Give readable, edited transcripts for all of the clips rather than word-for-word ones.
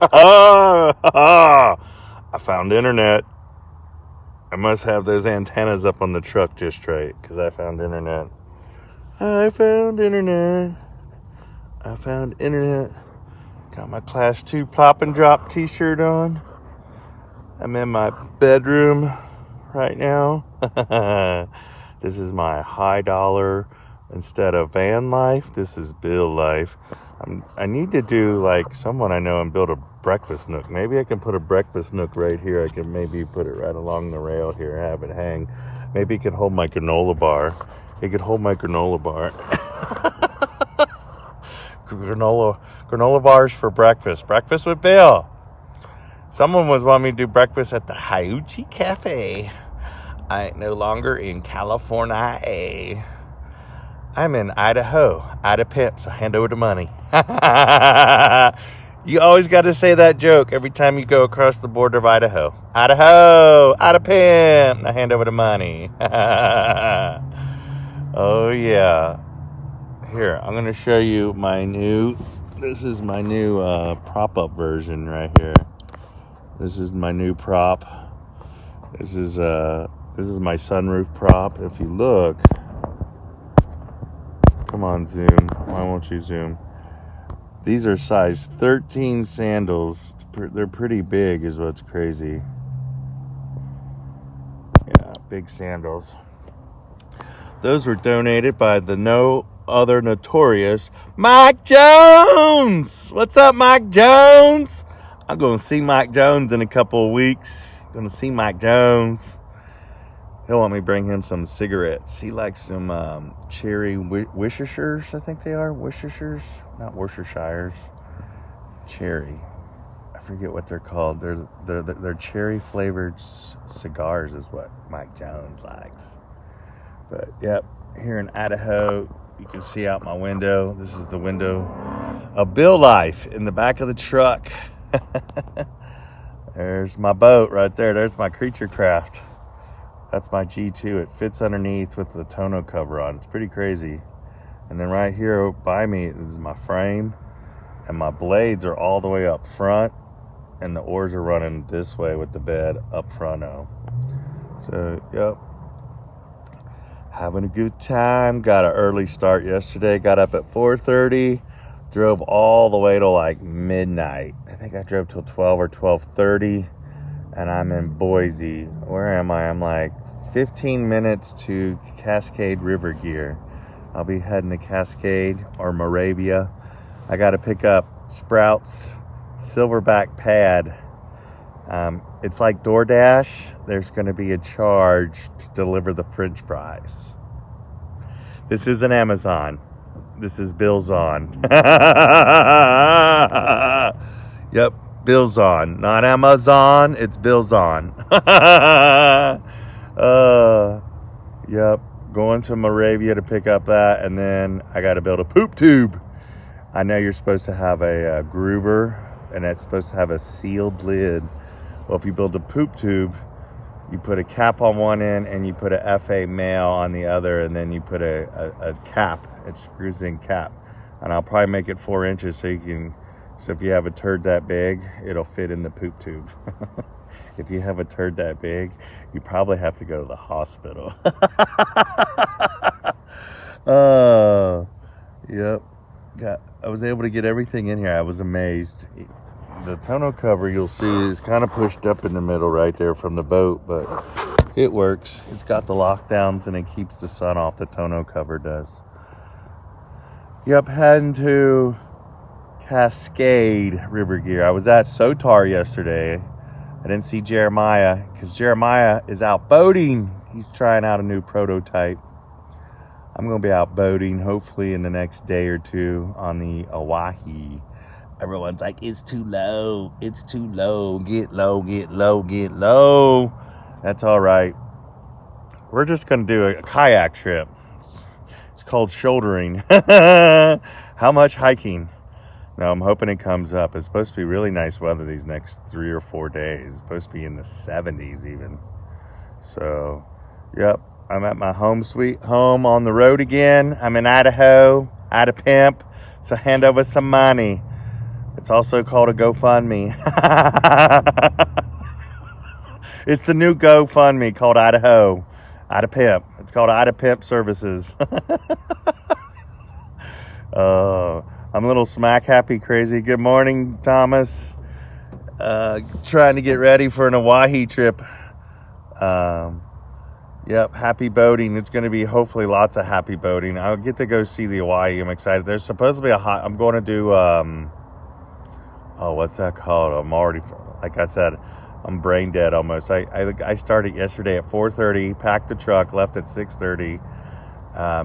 I found internet. I must have those antennas up on the truck just right, because I found internet. I found internet. Got my Class 2 Plop and Drop t-shirt on. I'm in my bedroom right now. This is my high dollar, instead of van life, this is bill life. I need to do like someone I know and build a breakfast nook. Maybe I can put a breakfast nook right here. I can maybe put it right along the rail here, have it hang. Maybe it could hold my granola bar. Granola bars for breakfast. Breakfast with Bill. Someone was wanting me to do breakfast at the Hiuchi Cafe. I ain't no longer in California. I'm in Idaho. Pimp, so hand over the money. You always got to say that joke every time you go across the border of Idaho. Idaho, Pimp, now hand over the money. Oh, yeah. Here, I'm going to show you this is my new prop-up version right here. This is my new prop. This is my sunroof prop. If you look, come on, zoom. Why won't you zoom? These are size 13 sandals. They're pretty big, is what's crazy. Yeah, big sandals. Those were donated by the no other notorious Mike Jones. What's up, Mike Jones? I'm going to see Mike Jones in a couple of weeks. Going to see Mike Jones. He'll want me to bring him some cigarettes. He likes some cherry Worcestershires, I think they are. Worcestershires, not Worcestershires. Cherry. I forget what they're called. They're cherry flavored cigars is what Mike Jones likes. But yep, here in Idaho, you can see out my window. This is the window of Bill Life in the back of the truck. There's my boat right there. There's my creature craft. That's my G2. It fits underneath with the tonneau cover on. It's pretty crazy. And then right here by me is my frame. And my blades are all the way up front. And the oars are running this way with the bed up front. So, yep. Having a good time. Got an early start yesterday. Got up at 4:30. Drove all the way to like midnight. I think I drove till 12 or 12:30. And I'm in Boise. Where am I? I'm like 15 minutes to Cascade River Gear. I'll be heading to Cascade or Moravia. I got to pick up Sprout's silverback pad. It's like DoorDash. There's going to be a charge to deliver the French fries. This isn't Amazon. This is Bill's on. Yep, Bill's on. Not Amazon, it's Bill's on. Yep, going to Moravia to pick up that, and then I got to build a poop tube. I know you're supposed to have a groover, and it's supposed to have a sealed lid. Well, if you build a poop tube, you put a cap on one end and you put a FA male on the other, and then you put a cap. It screws in cap, and I'll probably make it 4 inches so if you have a turd that big, it'll fit in the poop tube. If you have a turd that big, you probably have to go to the hospital. Yep. I was able to get everything in here. I was amazed. The tonneau cover, you'll see, is kind of pushed up in the middle right there from the boat, but it works. It's got the lockdowns and it keeps the sun off. The tonneau cover does. Yep, heading to Cascade River Gear. I was at Sotar yesterday. I didn't see Jeremiah because Jeremiah is out boating. He's trying out a new prototype. I'm going to be out boating hopefully in the next day or two on the Owyhee. Everyone's like, it's too low. It's too low. Get low, get low, get low. That's all right. We're just going to do a kayak trip. It's called shouldering. How much hiking? No, I'm hoping it comes up. It's supposed to be really nice weather these next 3 or 4 days. It's supposed to be in the 70s even. So, yep. I'm at my home sweet home on the road again. I'm in Idaho. Pimp. So hand over some money. It's also called a GoFundMe. It's the new GoFundMe called Idaho. Ida Pimp. It's called Ida Pimp Services. I'm a little smack happy crazy. Good morning, Thomas. Trying to get ready for an Owyhee trip. Yep, happy boating. It's going to be hopefully lots of happy boating. I'll get to go see the Owyhee. I'm excited. There's supposedly I'm going to do, what's that called? I'm already, like I said, I'm brain dead almost. I started yesterday at 4:30, packed the truck, left at 6:30.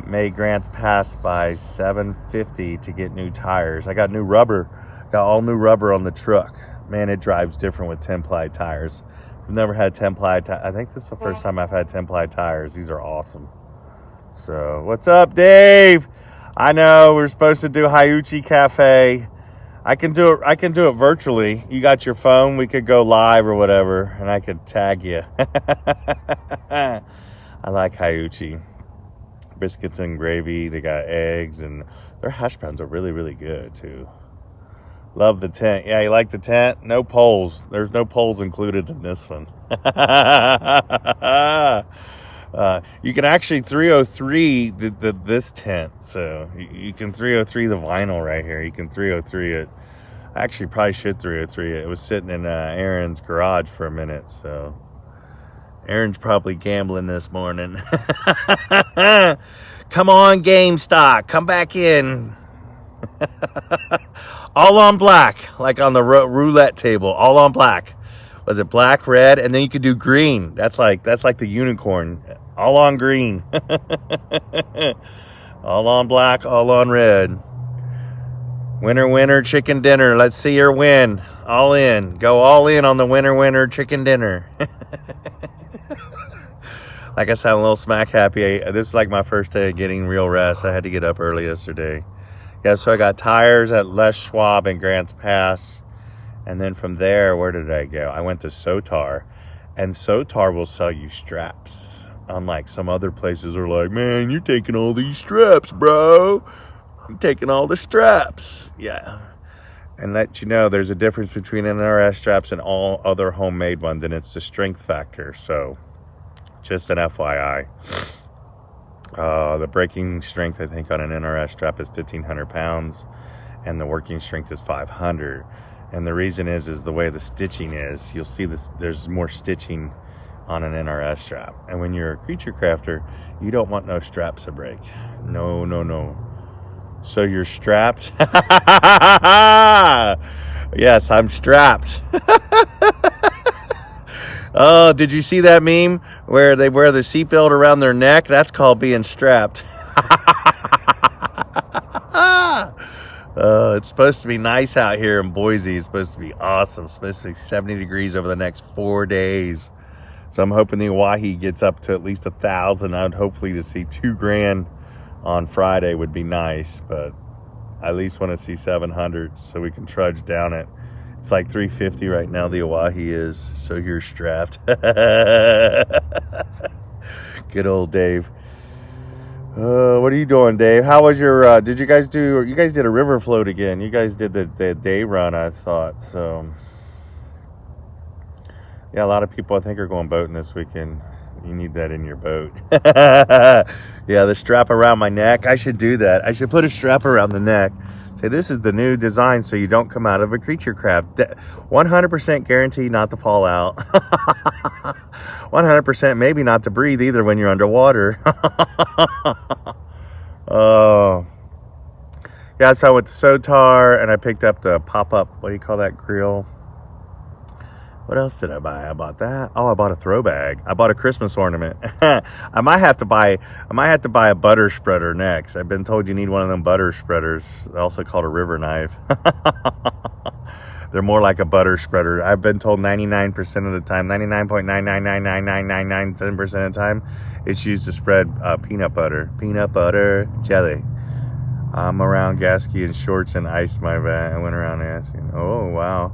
Made Grants Pass by 7:50 to get new tires. I got new rubber. Got all new rubber on the truck. Man, it drives different with 10-ply tires. I've never had 10-ply tires. I think this is the first time I've had 10-ply tires. These are awesome. So, what's up, Dave? I know we're supposed to do Hayuchi Cafe. I can do it virtually. You got your phone, we could go live or whatever, and I could tag you. I like Hayuchi. Biscuits and gravy, they got eggs, and their hash browns are really, really good too. Love the tent. Yeah, you like the tent? No poles. There's no poles included in this one. You can actually 303 this tent, so you can 303 the vinyl right here. You can 303 it. I actually probably should 303 it. It was sitting in Aaron's garage for a minute, so Aaron's probably gambling this morning. Come on, GameStop, come back in. All on black, like on the roulette table. All on black. Was it black, red, and then you could do green? That's like the unicorn. All on green. All on black, all on red. Winner, winner, chicken dinner. Let's see her win. All in. Go all in on the winner, winner, chicken dinner. Like I said, I'm a little smack happy. This is like my first day of getting real rest. I had to get up early yesterday. Yeah, so I got tires at Les Schwab and Grants Pass. And then from there, where did I go? I went to Sotar. And Sotar will sell you straps. Unlike some other places are like, man, you're taking all these straps, bro. I'm taking all the straps. Yeah. And let you know there's a difference between NRS straps and all other homemade ones, and it's the strength factor. So, just an FYI. The braking strength, I think, on an NRS strap is 1,500 pounds, and the working strength is 500. And the reason is the way the stitching is. You'll see this. There's more stitching on an NRS strap. And when you're a creature crafter, you don't want no straps to break. No, no, no. So you're strapped. Yes, I'm strapped. Oh, did you see that meme where they wear the seatbelt around their neck? That's called being strapped. It's supposed to be nice out here in Boise. It's supposed to be awesome. It's supposed to be 70 degrees over the next 4 days. So I'm hoping the Owyhee gets up to at least 1,000. I'd hopefully to see $2,000 on Friday would be nice, but I at least want to see 700 so we can trudge down it. It's like 350 right now, the Owyhee is, so you're strapped. Good old Dave. What are you doing, Dave? How was your, you guys did a river float again. You guys did the day run, I thought, so. Yeah, a lot of people I think are going boating this weekend. You need that in your boat. Yeah, the strap around my neck. I should do that. I should put a strap around the neck. Say, this is the new design so you don't come out of a creature craft. 100% guaranteed not to fall out. 100% maybe not to breathe either when you're underwater. Oh. Yeah, so I went to Sotar and I picked up the pop-up, what do you call that, grill? What else did I buy? I bought that. Oh, I bought a throw bag. I bought a Christmas ornament. I might have to buy a butter spreader next. I've been told you need one of them butter spreaders, also called a river knife. They're more like a butter spreader. I've been told 99% of the time, 99.9999999% of the time, it's used to spread peanut butter jelly. I'm around Gasky in shorts and iced my van. I went around asking. Oh, wow.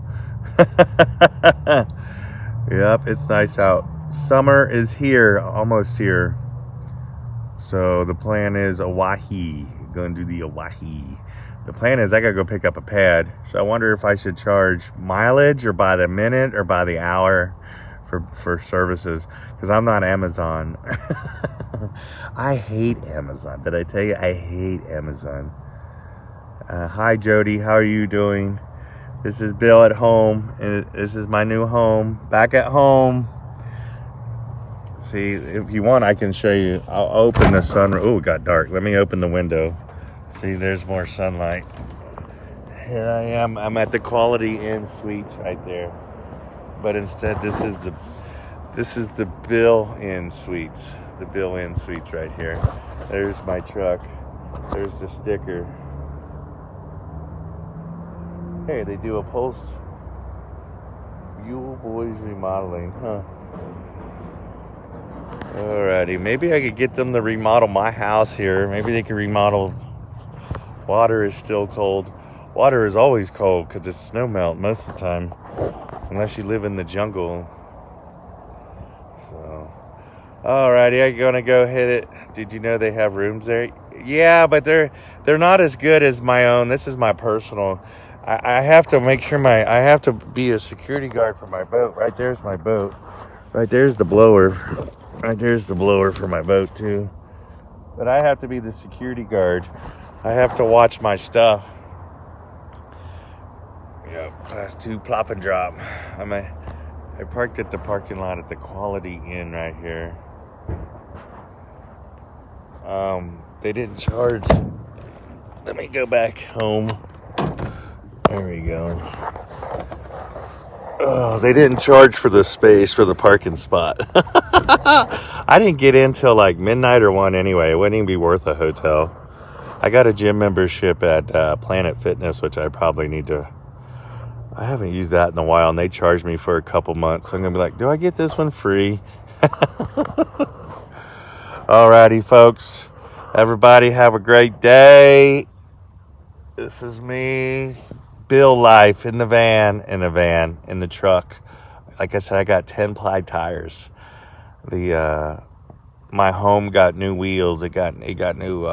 Yep, it's nice out. Summer is here, almost here. So the plan is Owyhee. Going to do the Owyhee. the plan is I gotta go pick up a pad. So I wonder if I should charge mileage or by the minute or by the hour for services, because I'm not Amazon. I hate Amazon. Did I tell you I hate Amazon? Hi Jody, how are you doing? This is Bill at home. This is my new home. Back at home. See, if you want, I can show you. I'll open the sun. Oh, it got dark. Let me open the window. See, there's more sunlight. Here I am. I'm at the Quality Inn Suites right there. But instead, this is the Bill Inn Suites. The Bill Inn Suites right here. There's my truck. There's the sticker. Hey, they do a post. You boys remodeling, huh? Alrighty, maybe I could get them to remodel my house here. Maybe they can remodel. Water is still cold. Water is always cold because it's snow melt most of the time, unless you live in the jungle. So, alrighty, I'm gonna go hit it. Did you know they have rooms there? Yeah, but they're not as good as my own. This is my personal. I have to make sure I have to be a security guard for my boat. Right there's my boat. Right there's the blower. Right there's the blower for my boat too. But I have to be the security guard. I have to watch my stuff. Yep, class 2 plop and drop. I parked at the parking lot at the Quality Inn right here. They didn't charge. Let me go back home. There we go. Oh, they didn't charge for the space for the parking spot. I didn't get in till like midnight or 1 anyway. It wouldn't even be worth a hotel. I got a gym membership at Planet Fitness, which I probably need to. I haven't used that in a while, and they charged me for a couple months. So I'm going to be like, do I get this one free? Alrighty, folks. Everybody have a great day. This is me. Bill life in the van, in the truck. Like I said, I got 10 ply tires. My home got new wheels. It got new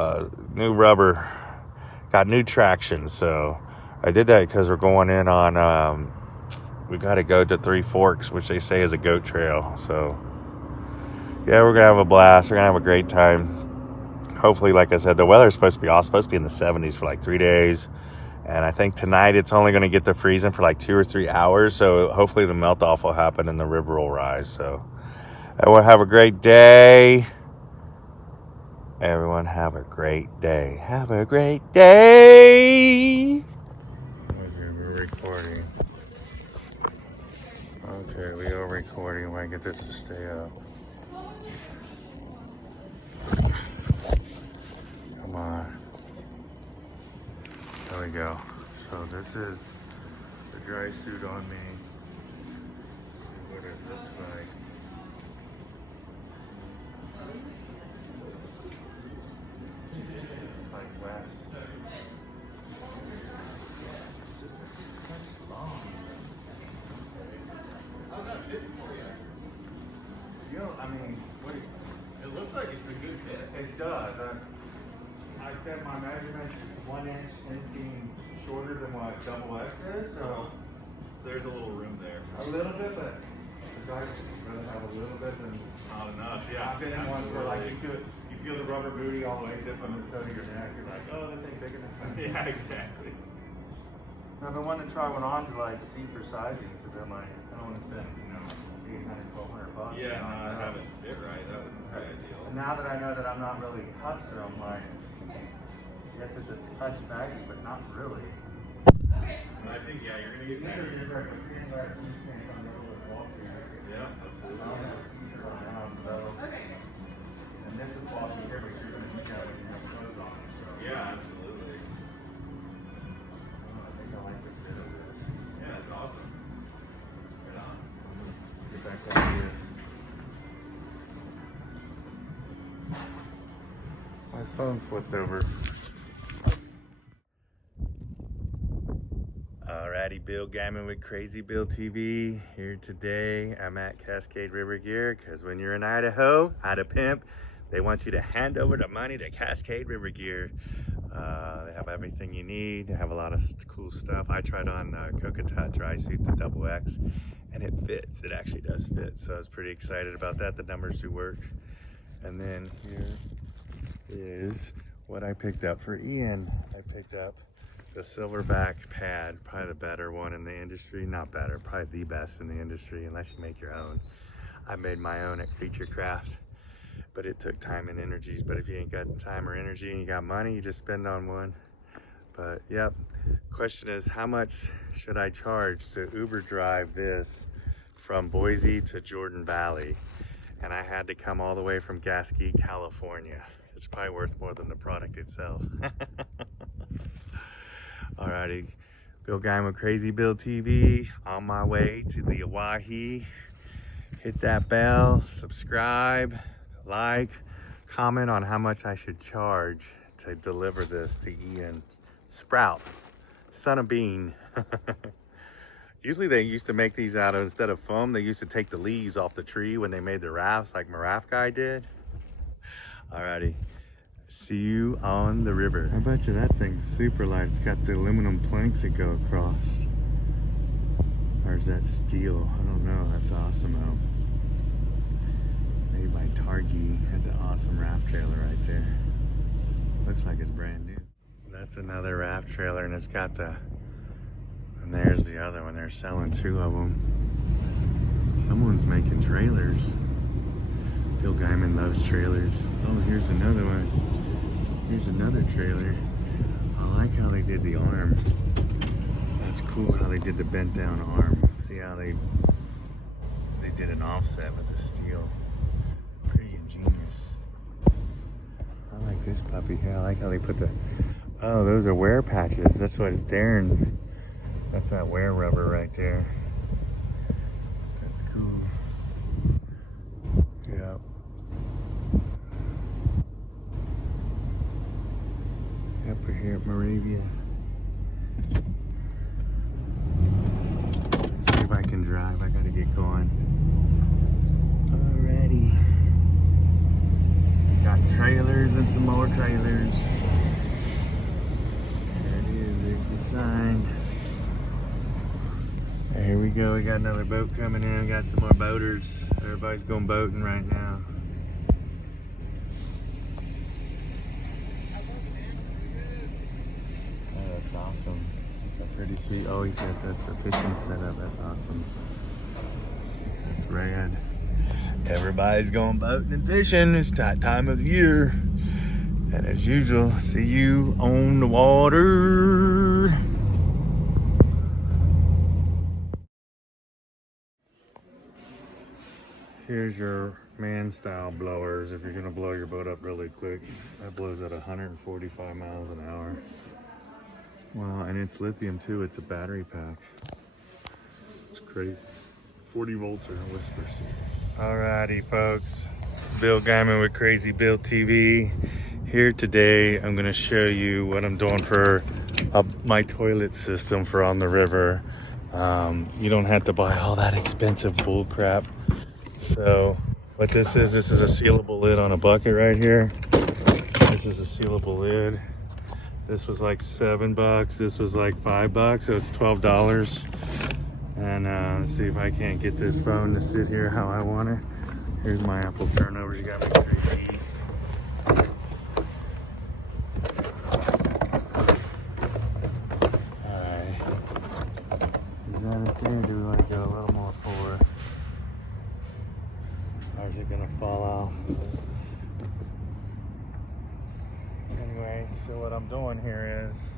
rubber, got new traction. So I did that because we're going in on. We got to go to Three Forks, which they say is a goat trail. So yeah, we're gonna have a blast. We're gonna have a great time. Hopefully, like I said, the weather's supposed to be awesome. Supposed to be in the 70s for like 3 days. And I think tonight it's only going to get to freezing for like 2 or 3 hours. So hopefully the melt off will happen and the river will rise. So everyone have a great day. Everyone have a great day. Have a great day. We're recording. Okay, we are recording. When I get this to stay up. Come on. There we go. So this is the dry suit on me. Let's see what it looks like. It's like wet. How's that fit for you? You know, I mean, it looks like it's a good fit. It does. I said my measurement is 1 inch inseam shorter than what double-X is, so there's a little room there. a little bit, but the guys rather have a little bit than Not enough, yeah. I've been in ones where like you feel the rubber booty all the way dip on the toe of your neck. You're like, oh, this ain't big enough. Yeah, exactly. I've been wanting to try one on to like see for sizing because I'm like, I don't want to spend, $800, $1,200. Yeah, no, I haven't fit right. That wouldn't be ideal. And now that I know that I'm not really custom, I'm like, I guess it's a touch baggy, but not really. I think, yeah, you're going to get These better. are just like the things I can use on the little walk here. Yeah, I absolutely. don't have a t-shirt on, so. And this is walking here, but you're going to need that when you have clothes on. So. Yeah, absolutely. I think I like the fit of this. Yeah, it's awesome. Right on. Get back like this. My phone flipped over. Alrighty, Bill Gammon with Crazy Bill TV here today. I'm at Cascade River Gear because when you're in Idaho, Pimp, they want you to hand over the money to Cascade River Gear. They have everything you need. They have a lot of cool stuff. I tried on Coconut dry suit, the XXX, and it fits. It actually does fit. So I was pretty excited about that. The numbers do work. And then here is what I picked up for Ian. I picked up the silverback pad, probably the better one in the industry. Not better, probably the best in the industry, unless you make your own. I made my own at Creature Craft, but it took time and energies. But if you ain't got time or energy and you got money, you just spend on one. But yep, question is, how much should I charge to Uber drive this from Boise to Jordan Valley? And I had to come all the way from Gasquet, California. It's probably worth more than the product itself. Alrighty, Bill Guy with Crazy Bill TV, on my way to the Owyhee. Hit that bell, subscribe, like, comment on how much I should charge to deliver this to Ian Sprout, son of Bean. Usually they used to make these out of, instead of foam, they used to take the leaves off the tree when they made the rafts like my raft guy did. Alrighty, see you on the river. I bet you that thing's super light. It's got the aluminum planks that go across. Or is that steel? I don't know. That's awesome though. Made by Targi. That's an awesome raft trailer right there. Looks like it's brand new. That's another raft trailer, and it's got the, and there's the other one. They're selling two of them. Someone's making trailers. Bill Guyman loves trailers. Oh, here's another one. Here's another trailer. I like how they did the arm. That's cool how they did the bent down arm. See how they did an offset with the steel. Pretty ingenious. I like this puppy here. I like how they put the, oh, those are wear patches. That's what Darren, that's that wear rubber right there. That's cool. Yep. Yep, we're here at Moravia. Let's see if I can drive. I gotta get going. Alrighty. Got trailers and some more trailers. There it is, there's the sign. Here we go, we got another boat coming in. We got some more boaters. Everybody's going boating right now. Oh, that's awesome. That's a pretty sweet, oh, he said that's the fishing setup. That's awesome. That's rad. Everybody's going boating and fishing. It's that time of the year. And as usual, see you on the water. Here's your man-style blowers if you're gonna blow your boat up really quick. That blows at 145 miles an hour. Wow, and it's lithium too. It's a battery pack. It's crazy. 40 volts or whispers. Alrighty, folks. Bill Guyman with Crazy Bill TV. Here today, I'm gonna show you what I'm doing for my toilet system for on the river. You don't have to buy all that expensive bull crap. So what this is a sealable lid on a bucket right here. This is a sealable lid. This was like $7. This was like $5, so it's $12. And let's see if I can't get this phone to sit here how I want it. Here's my Apple turnover. You gotta make sure you eat. Alright. Is that it there? Do we want to go a little more forward? Or is it gonna fall off? Anyway, so what I'm doing here is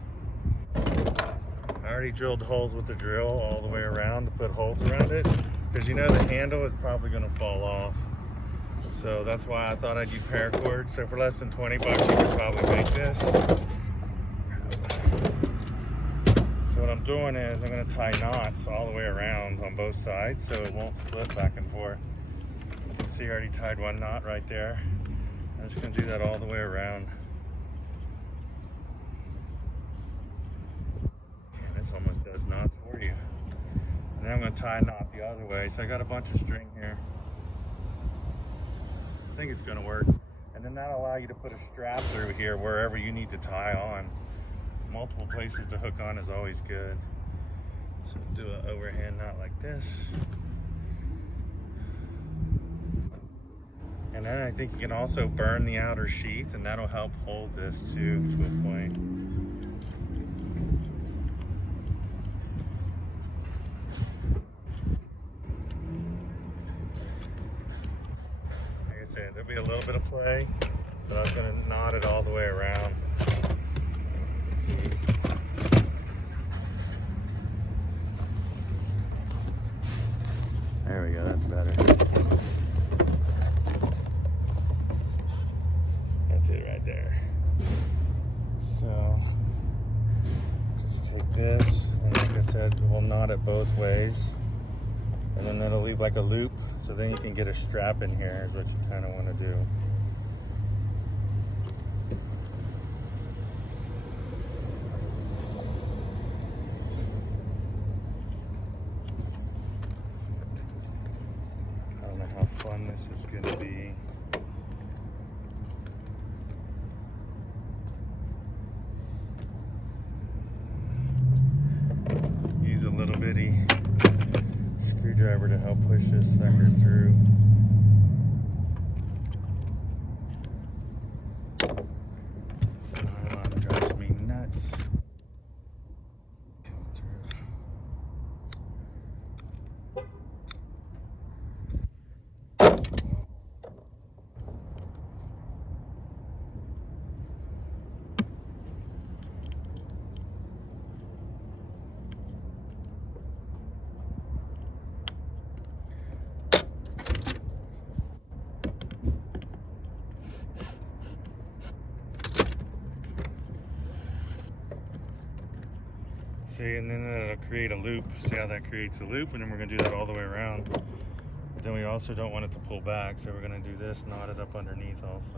I already drilled holes with the drill all the way around to put holes around it, because you know the handle is probably going to fall off. So that's why I thought I'd use paracord. So for less than $20 you could probably make this. So what I'm doing is I'm going to tie knots all the way around on both sides so it won't slip back and forth. You can see I already tied one knot right there. I'm just going to do that all the way around. This almost does knots for you. And then I'm going to tie a knot the other way. So I got a bunch of string here. I think it's going to work. And then that'll allow you to put a strap through here wherever you need to tie on. Multiple places to hook on is always good. So do an overhand knot like this. And then I think you can also burn the outer sheath, and that'll help hold this too to a point. Like I said, there'll be a little bit of play, but I'm gonna knot it all the way around. Let's see. There we go, that's better. That's it right there. So just take this, and like I said, we'll knot it both ways. And then that'll leave like a loop, so then you can get a strap in here is what you kind of want to do. I don't know how fun this is going to be. Use a little bitty screwdriver to help push this sucker through. This nylon drives me nuts. Coming through. See, and then it'll create a loop. See how that creates a loop? And then we're going to do that all the way around. But then we also don't want it to pull back, so we're going to do this, knot it up underneath also.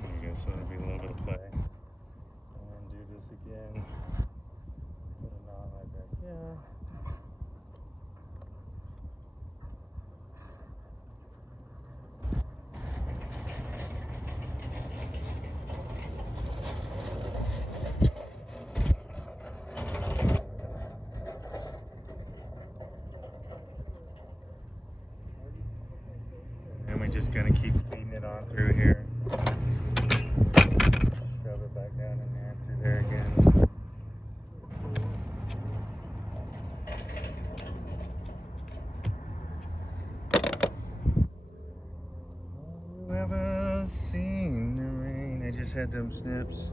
There you go, so there'll be a little bit of play. Again, put a knot right back here. And we're just gonna keep feeding it on through here. Shove it back down in there, through there again. Ever seen the rain? I just had them snips.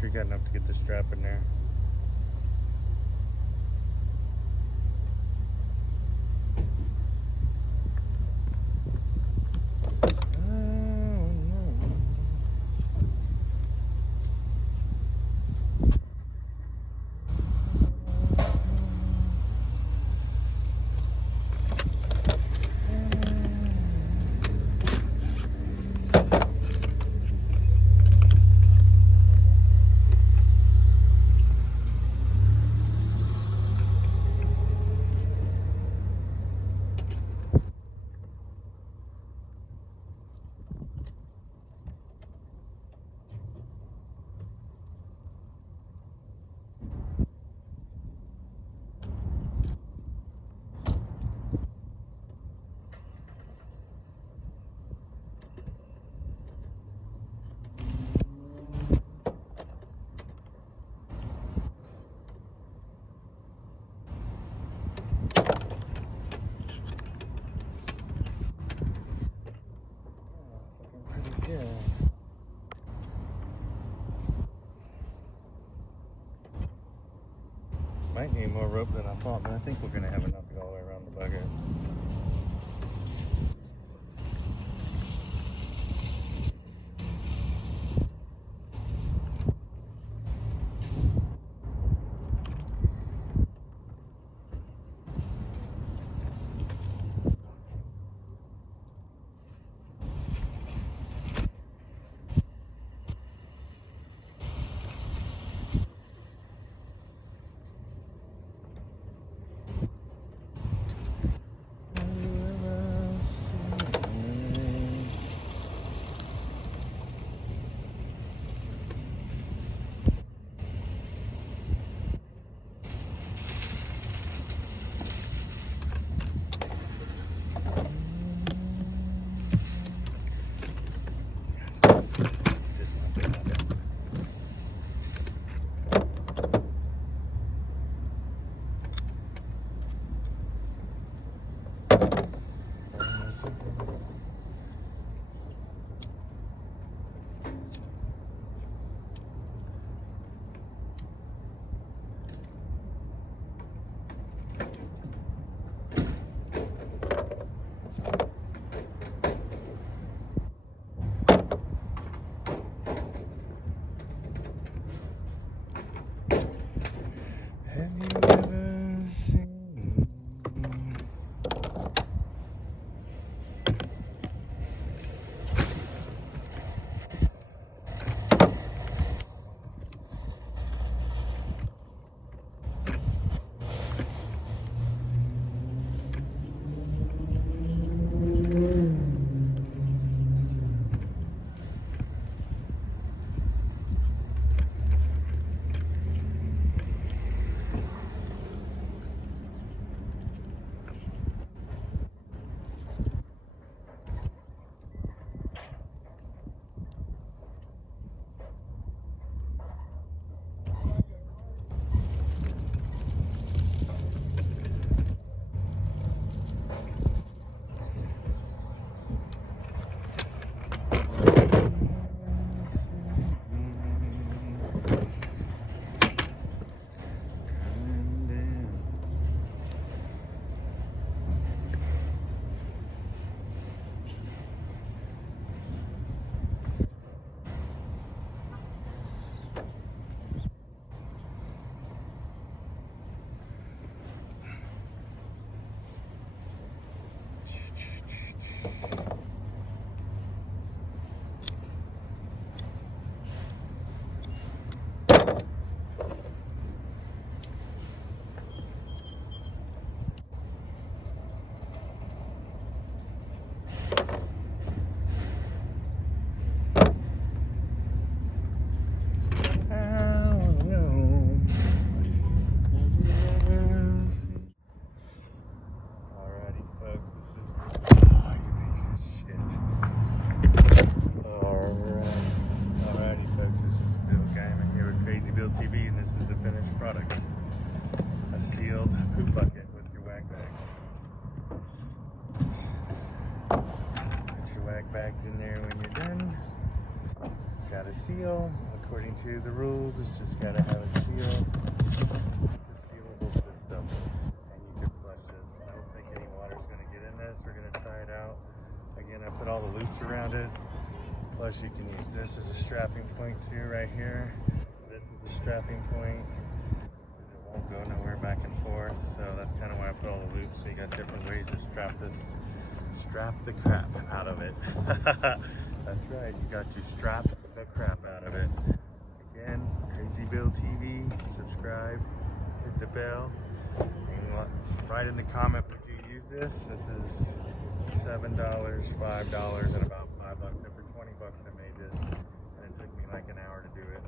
Sure you got enough to get the strap in there. Might need more rope than I thought, but I think we're gonna have enough to go all the way around the bugger. TV, and this is the finished product. A sealed poop bucket with your wag bag. Put your wag bags in there when you're done. It's got a seal. According to the rules, it's just got to have a seal. It's a sealable system. And you can flush this. I don't think any water's going to get in this. We're going to try it out. Again, I put all the loops around it. Plus, you can use this as a strapping point too, right here. This is the strapping point because it won't go nowhere back and forth. So that's kind of why I put all the loops. So you got different ways to strap this. Strap the crap out of it. That's right. You got to strap the crap out of it. Again, Crazy Bill TV. Subscribe. Hit the bell. And write in the comment, would you use this? This is $7, $5, and about $5. And for $20, I made this, and it took me like an hour to do it.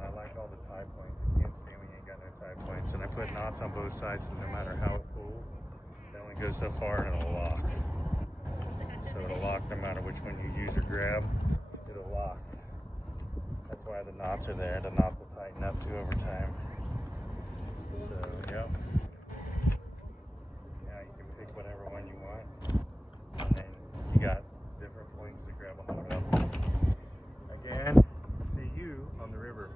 I like all the tie points. You can't stand when you ain't got no tie points. And I put knots on both sides, so no matter how it pulls, it only goes so far, and it'll lock. So it'll lock no matter which one you use or grab. It'll lock. That's why the knots are there. The knots will tighten up too over time. So, yep. Now you can pick whatever one you want. And then you got different points to grab a hold of. Again, see you on the river.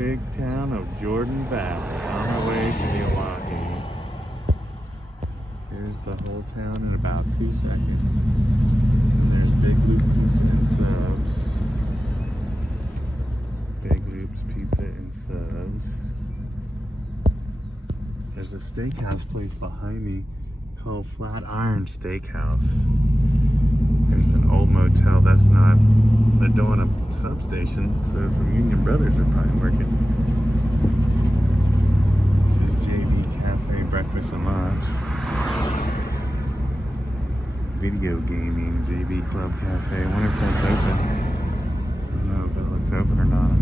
big town of Jordan Valley on our way to the Owyhee. Here's the whole town in about 2 seconds. And there's Big Loop Pizza and Subs. Big Loop's Pizza and Subs. There's a steakhouse place behind me called Flatiron Steakhouse. There's an old motel that's not, they're doing a substation, so some Union Brothers are probably working. This is JV Cafe Breakfast and Lunch. Video gaming, JV Club Cafe. I wonder if that's open. I don't know if it looks open or not.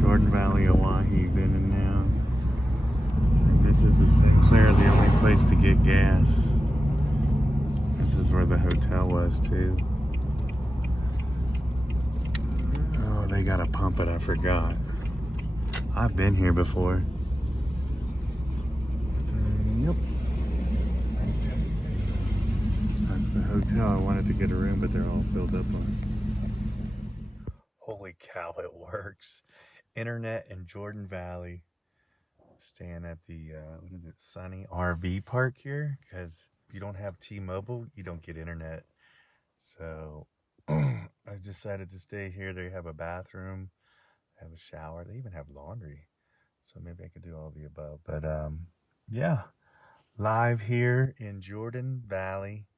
Jordan Valley, Owyhee, been in now. And this is the Sinclair, the only place to get gas. This is where the hotel was too. Oh, they gotta pump it, I forgot. I've been here before. Yep. That's the hotel. I wanted to get a room, but they're all filled up on. Holy cow, it works. Internet in Jordan Valley. Staying at the, what is it, Sunny RV Park here, because if you don't have T-Mobile, you don't get internet. So I decided to stay here. They have a bathroom, have a shower, they even have laundry. So maybe I could do all the above. But yeah, live here in Jordan Valley.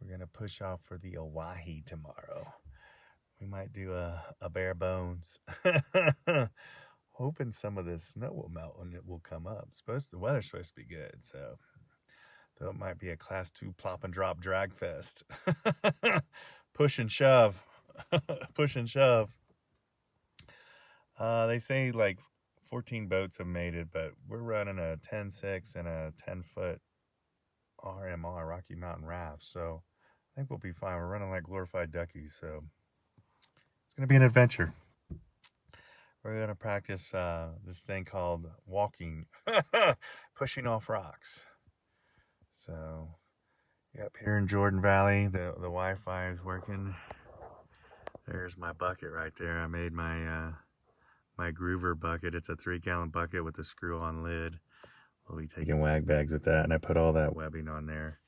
We're gonna push off for the Owyhee tomorrow. We might do a bare bones. Hoping some of this snow will melt and it will come up. The weather's supposed to be good, so though it might be a class 2 plop and drop drag fest. Push and shove. Push and shove. They say like 14 boats have made it, but we're running a 10.6 and a 10-foot RMR, Rocky Mountain Raft, so I think we'll be fine. We're running like glorified duckies, so it's going to be an adventure. We're going to practice this thing called walking, pushing off rocks. So, yep, here in Jordan Valley, the Wi-Fi is working. There's my bucket right there. I made my my Groover bucket. It's a 3-gallon bucket with a screw-on lid. We'll be taking wag bags with that, and I put all that webbing on there.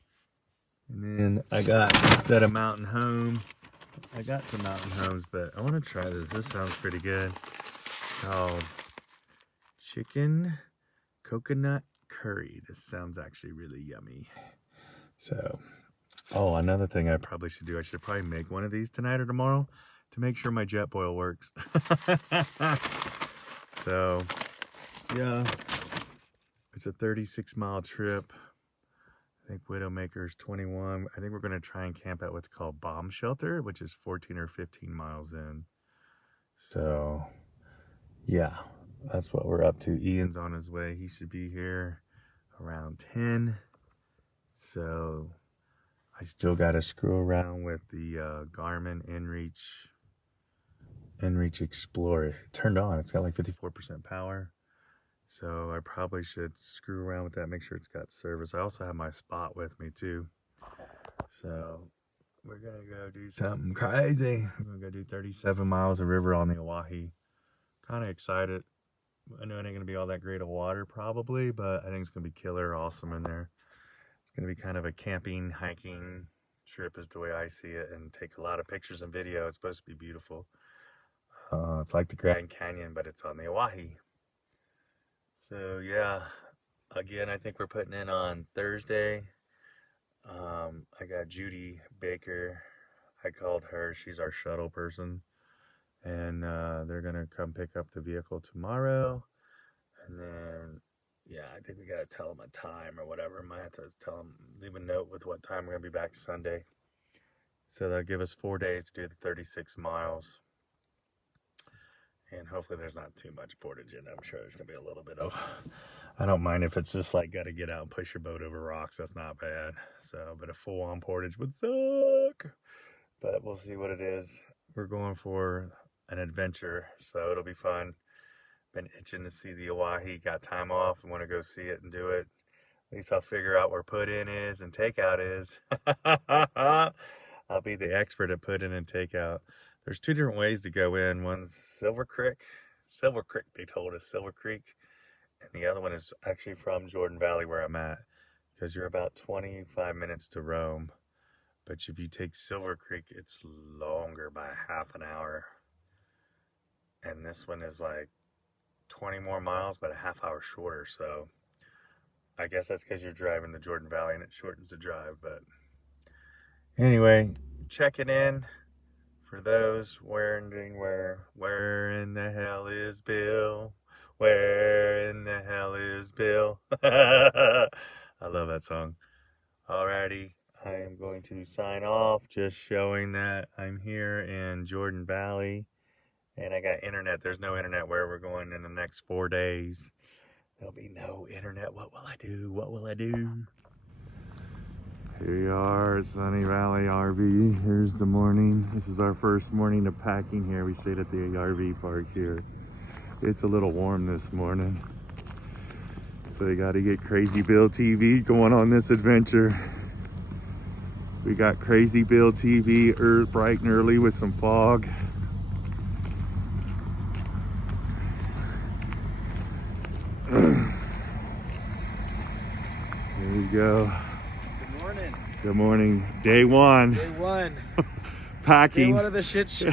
And then I got, instead of mountain home, I got some mountain homes, but I want to try this. This sounds pretty good. It's called chicken coconut curry. This sounds actually really yummy. So, oh, another thing I probably should do, I should probably make one of these tonight or tomorrow to make sure my jet boil works. So, yeah, it's a 36-mile trip. I think Widowmaker's 21. I think we're going to try and camp at what's called Bomb Shelter, which is 14 or 15 miles in. So, yeah, that's what we're up to. Ian's on his way. He should be here around 10. So, I still got to screw around with the Garmin InReach Explorer. Turned on. It's got like 54% power. So I probably should screw around with that, make sure it's got service. I also have my Spot with me too. So we're gonna go do something crazy. We're gonna go do 37 miles of river on the Owyhee. Kind of excited. I know it ain't gonna be all that great of water probably, but I think it's gonna be killer awesome in there. It's gonna be kind of a camping, hiking trip is the way I see it, and take a lot of pictures and video. It's supposed to be beautiful. It's like the Grand Canyon, but it's on the Owyhee. So yeah, again, I think we're putting in on Thursday. I got Judy Baker. I called her. She's our shuttle person. And they're going to come pick up the vehicle tomorrow. And then, yeah, I think we got to tell them a time or whatever. Might have to tell them, leave a note with what time we're going to be back Sunday. So that'll give us 4 days to do the 36 miles. And hopefully there's not too much portage in it. I'm sure there's going to be a little bit of, I don't mind if it's just like got to get out and push your boat over rocks. That's not bad. So, but a full-on portage would suck. But we'll see what it is. We're going for an adventure, so it'll be fun. Been itching to see the Owyhee. Got time off and want to go see it and do it. At least I'll figure out where put in is and takeout is. I'll be the expert at put in and takeout. There's 2 different ways to go in. One's Silver Creek, Silver Creek, they told us, Silver Creek. And the other one is actually from Jordan Valley where I'm at, because you're about 25 minutes to Rome. But if you take Silver Creek, it's longer by half an hour. And this one is like 20 more miles, but a half hour shorter. So I guess that's because you're driving the Jordan Valley and it shortens the drive. But anyway, checking in for those wondering where in the hell is Bill? Where in the hell is Bill? I love that song. Alrighty, I am going to sign off, just showing that I'm here in Jordan Valley and I got internet. There's no internet where we're going in the next 4 days. There'll be no internet. What will I do? What will I do? Here we are at Sunny Valley RV. Here's the morning. This is our first morning of packing here. We stayed at the RV park here. It's a little warm this morning. So you gotta get Crazy Bill TV going on this adventure. We got Crazy Bill TV bright and early with some fog. There we go. Good morning. Good morning. Day one. Day one. Packing. Day one of the shit show.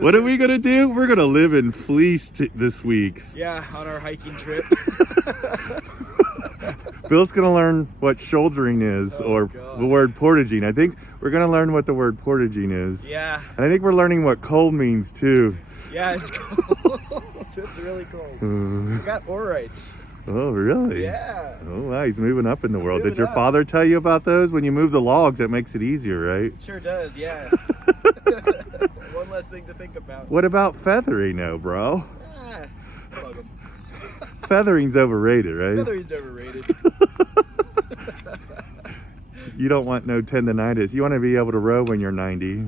What are we gonna do? We're gonna live in fleece this week. Yeah, on our hiking trip. Bill's gonna learn what shouldering is, or God. the word portaging. I think we're gonna learn what the word portaging is. Yeah. And I think we're learning what cold means too. Yeah, it's cold. It's really cold. We got orites. Oh, really? Yeah. Oh, wow, he's moving up in the world. Did Moving your up. father tell you about those? When you move the logs, it makes it easier, right? Sure does, yeah. One less thing to think about. What about feathering, though, bro? Ah, fuck 'em. Feathering's overrated, right? Feathering's overrated. You don't want no tendonitis. You want to be able to row when you're 90.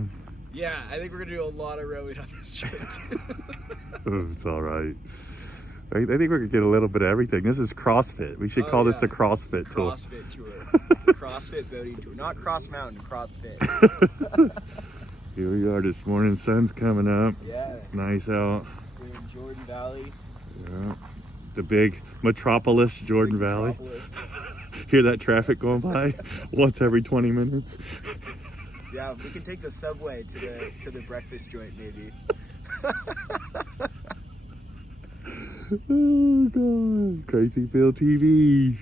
Yeah, I think we're gonna do a lot of rowing on this trip too. Oh, it's all right. I think we're going to get a little bit of everything. This is CrossFit. We should call this the CrossFit tour. CrossFit tour. CrossFit boating tour. Not cross mountain, CrossFit. Here we are this morning. Sun's coming up. Yeah. Nice out. We're in Jordan Valley. Yeah. The big metropolis, Jordan Valley. Metropolis. Hear that traffic going by once every 20 minutes. Yeah, we can take the subway to the breakfast joint maybe. Oh God, Crazy Bill TV.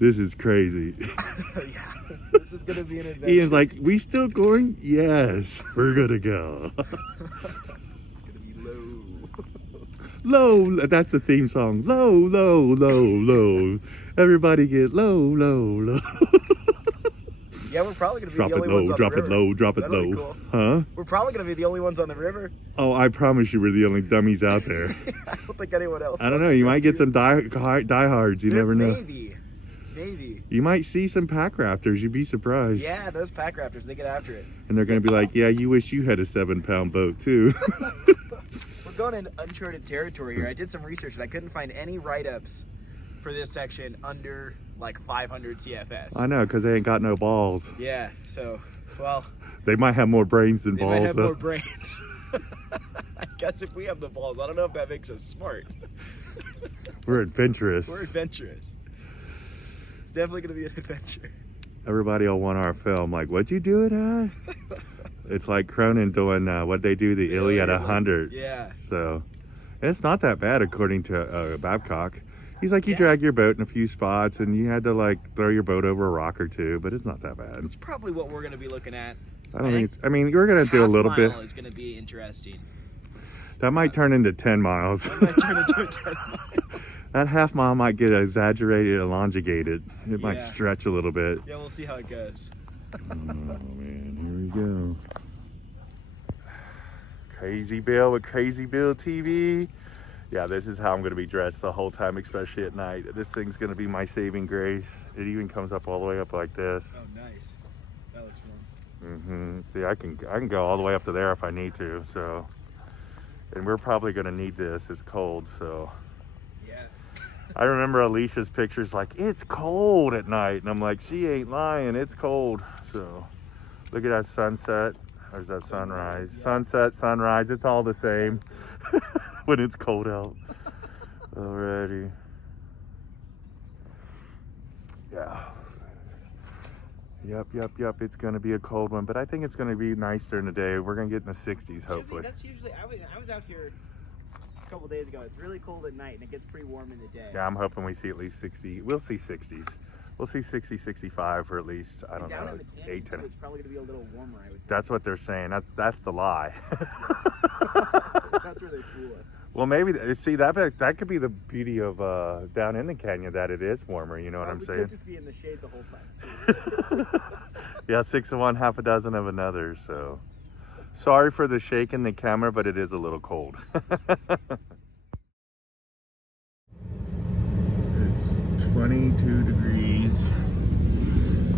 This is crazy. Yeah, this is gonna be an adventure. Ian's like, we still going? Yes, we're gonna go. It's gonna be low. Low, that's the theme song. Low, low, low, low. Everybody get low, low, low. Yeah, we're probably gonna be Drop the it only low, ones on drop the it river. low, drop it That'll be low. cool. Huh? We're probably gonna be the only ones on the river. Oh, I promise you we're the only dummies out there. I don't think anyone else. I don't wants know, to you go might get to- some diehards, you There- never know. Maybe. You might see some pack raptors, you'd be surprised. Yeah, those pack raptors, they get after it. And they're gonna be like, yeah, you wish you had a 7-pound boat too. We're going into uncharted territory here. I did some research and I couldn't find any write-ups for this section under like 500 CFS. I know, because they ain't got no balls. Yeah, so, well, They might have more brains than they balls might have though. more brains. I guess if we have the balls, I don't know if that makes us smart. We're adventurous. We're adventurous. It's definitely going to be an adventure. Everybody will want our film. Like, what'd you do it at? It's like Cronin doing what they do, the Iliad 100. Yeah. So, and it's not that bad according to Babcock. He's like, you Yeah. drag your boat in a few spots and you had to like throw your boat over a rock or two, but it's not that bad. It's probably what we're going to be looking at. I don't think it's, I mean, we're going to do a little bit. Half mile is going to be interesting. That might turn into 10 miles. It might turn into a 10 mile. That half mile might get exaggerated, elongated. It might Yeah. stretch a little bit. Yeah, we'll see how it goes. Oh man, here we go. Crazy Bill with Crazy Bill TV. Yeah, this is how I'm going to be dressed the whole time, especially at night. This thing's going to be my saving grace. It even comes up all the way up like this. Oh, nice. That looks fun. See, I can go all the way up to there if I need to. So, and we're probably going to need this. It's cold, so. Yeah. I remember Alicia's pictures like, it's cold at night. And I'm like, she ain't lying, it's cold. So look at that sunset. There's that sunrise. Sunset, sunrise, it's all the same when it's cold out. Alrighty. Yeah. Yep. It's going to be a cold one, but I think it's going to be nice during the day. We're going to get in the 60s, hopefully. That's usually, I was out here a couple days ago. It's really cold at night and it gets pretty warm in the day. Yeah, I'm hoping we see at least 60. We'll see 60s. We'll see 60, 65 for at least, I don't Down know, in the 8, 10. It's probably going to be a little warmer, I would think. That's what they're saying. That's the lie. That's where they fool us. Well, maybe, see, that could be the beauty of down in the canyon, that it is warmer, you know what I'm saying? We could just be in the shade the whole time, too. Yeah, 6 of one, half a dozen of another, so. Sorry for the shake in the camera, but it is a little cold. It's 22 degrees.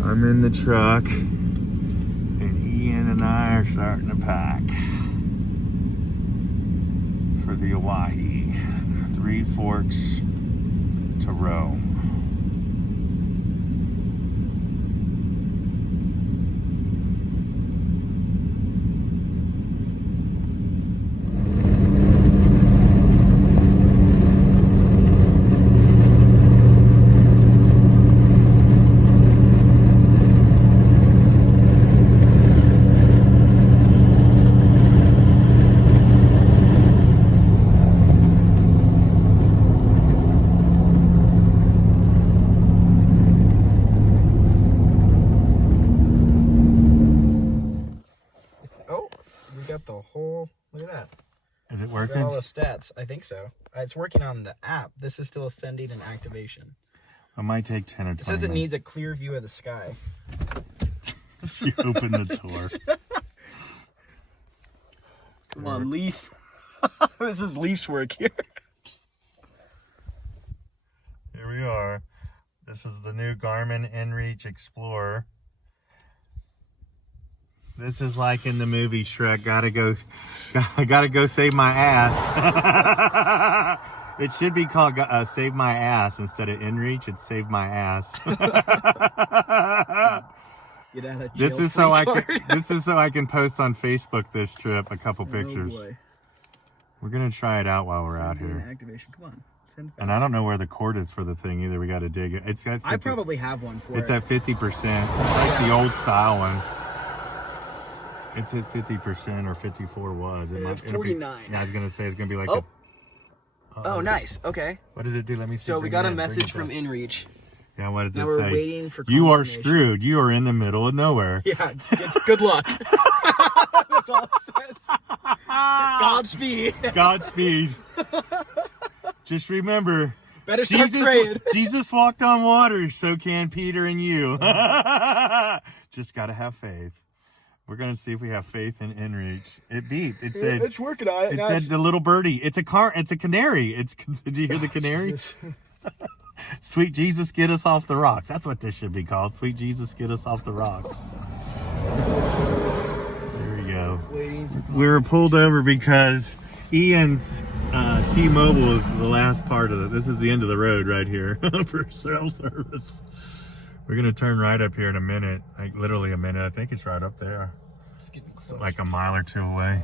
I'm in the truck, and Ian and I are starting to pack for the Owyhee. 3 Forks to Rome. Look at that. Is it Got working? all the stats. I think so. It's working on the app. This is still sending an activation. It might take 10 or 20 It says it minutes. needs a clear view of the sky. You open the door. Come on, Leaf. This is Leaf's work here. Here we are. This is the new Garmin InReach Explorer. This is like in the movie Shrek. Gotta go save my ass. It should be called Save My Ass instead of InReach. It's Save My Ass. Get out of jail This is so I can post on Facebook this trip a couple pictures. Oh boy. We're gonna try it out while we're out Send here. activation. Come on. Send fast. And I don't know where the cord is for the thing either. We got to dig it. It's at 50, I probably have one for it. It's at 50%. It's like the old style one. It's at 50% or 54 was. It'll be 49. Yeah, I was gonna say it's gonna be like Oh. a. Oh, nice. Okay. What did it do? Let me see. So we Bring got it a in, bring message it from back. InReach. Yeah, what does Now it we're say? waiting for You are confirmation. screwed. You are in the middle of nowhere. Yeah. Good luck. That's all it says. Godspeed. Godspeed. Just remember. Better start praying. Jesus walked on water, so can Peter and you. Just gotta have faith. We're gonna see if we have faith in InReach. It beat. It said It's working on it. It said the little birdie. It's a canary. Did you hear the canary? Sweet Jesus, get us off the rocks. That's what this should be called. Sweet Jesus, get us off the rocks. There we go. Waiting for We were pulled over because Ian's T-Mobile is the last part of it. This is the end of the road right here for cell service. We're gonna turn right up here in a minute, like literally a minute. I think it's right up there, like a mile or two away.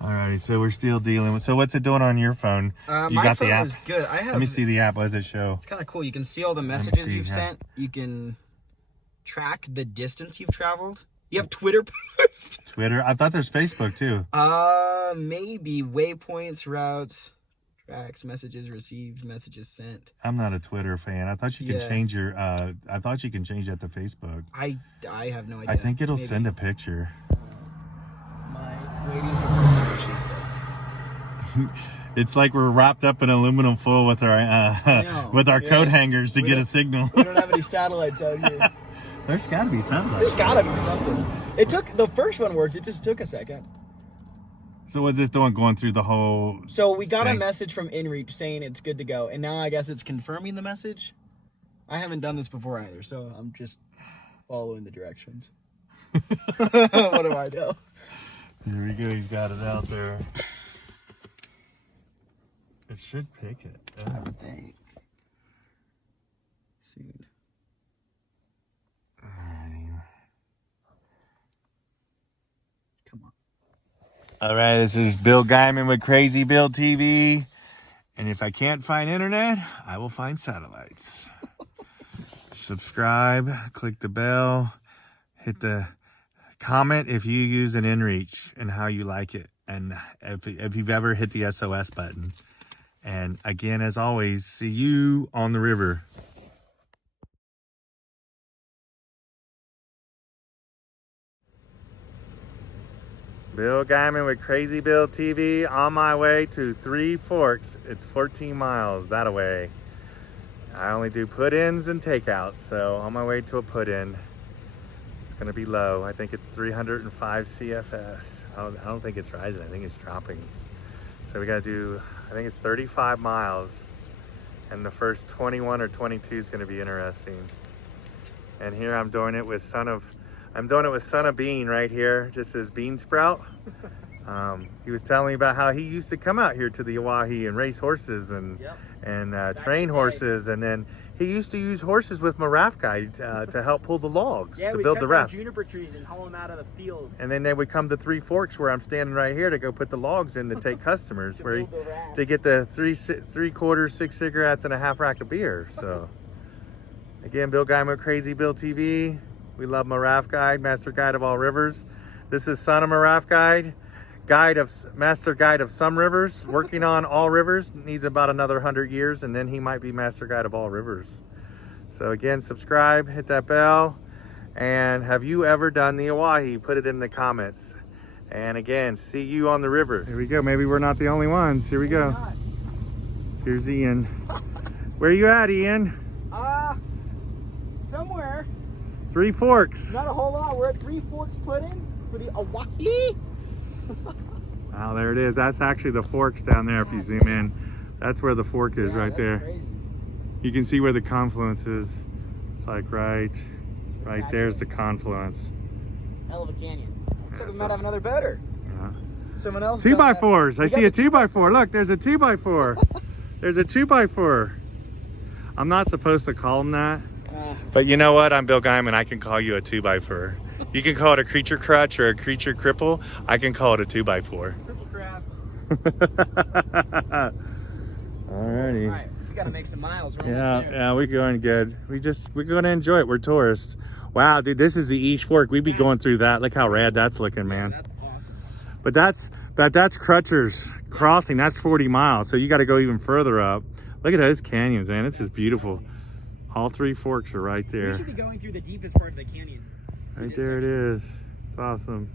Alrighty, so we're still dealing with. So what's it doing on your phone? You my got phone the app? is good. I have. Let me see the app. What does it show? It's kind of cool. You can see all the messages see, you've yeah. sent. You can track the distance you've traveled. You have Twitter posts. Twitter. I thought there's Facebook too. Maybe waypoints, routes, tracks, messages received, messages sent. I'm not a Twitter fan. I thought you could Yeah. change your. I thought you can change that to Facebook. I have no idea. I think it'll Maybe. send a picture. Waiting for confirmation still. It's like we're wrapped up in aluminum foil with our know. coat hangers to We get a don't- signal. We don't have any satellites out here. There's got to be something. There's gotta be something. It took the first one worked. It just took a second. So what's this doing? Going through the whole? So we got a thing? message from InReach saying it's good to go, and now I guess it's confirming the message. I haven't done this before either, so I'm just following the directions. What do I know? Here we go. He's got it out there. It should pick it. I would think. Soon. Alrighty. Come All right, this is Bill Guyman with Crazy Bill TV. And if I can't find internet, I will find satellites. Subscribe, click the bell, hit the comment if you use an inReach and how you like it. And if you've ever hit the SOS button. And again, as always, see you on the river. Bill Guyman with Crazy Bill TV on my way to Three Forks. It's 14 miles that away. I only do put-ins and takeouts, so on my way to a put-in. It's gonna be low. I think it's 305 CFS. I don't think it's rising, I think it's dropping. So we gotta do, I think it's 35 miles, and the first 21 or 22 is gonna be interesting. And here I'm doing it with son of Bean right here, just as Bean Sprout. He was telling me about how he used to come out here to the Owyhee and race horses and train horses, and then he used to use horses with my raft guide to help pull the logs to build the raft. Juniper trees and haul them out of the field. And then they would come to Three Forks, where I'm standing right here, to go put the logs in to take customers, to get the three quarters, 6 cigarettes, and a half rack of beer. So again, Bill Guyman, Crazy Bill TV. We love my raft guide, master guide of all rivers. This is son of my raft guide. Master guide of some rivers, working on all rivers, needs about another 100 years, and then he might be master guide of all rivers. So again, subscribe, hit that bell, and have you ever done the Owyhee? Put it in the comments. And again, see you on the river. Here we go, maybe we're not the only ones. Here we go. Here's Ian. Where you at, Ian? Somewhere. Three Forks. Not a whole lot. We're at Three Forks put-in for the Owyhee. Wow, there it is. That's actually the forks down there if you zoom in. That's where the fork is, right there. Crazy. You can see where the confluence is. It's like right there's the confluence. Hell of a canyon. Looks like we might have another better. Yeah. Someone else. 2x4s. I see a 2x4. Look, there's a 2x4. There's a 2x4. I'm not supposed to call them that. But you know what? I'm Bill Guyman. I can call you a 2x4. You can call it a creature crutch or a creature cripple. I can call it a 2x4. Cripple craft. Alrighty. All right, we gotta make some miles. We're Yeah, almost there. yeah, we're going good. We're going to enjoy it. We're tourists. Wow, dude, this is the East Fork. We'd be going through that. Look how rad that's looking, man. That's awesome. But that's Crutcher's Crossing. That's 40 miles. So you got to go even further up. Look at those canyons, man. This is beautiful. All Three Forks are right there. We should be going through the deepest part of the canyon. Right there it is. It's awesome.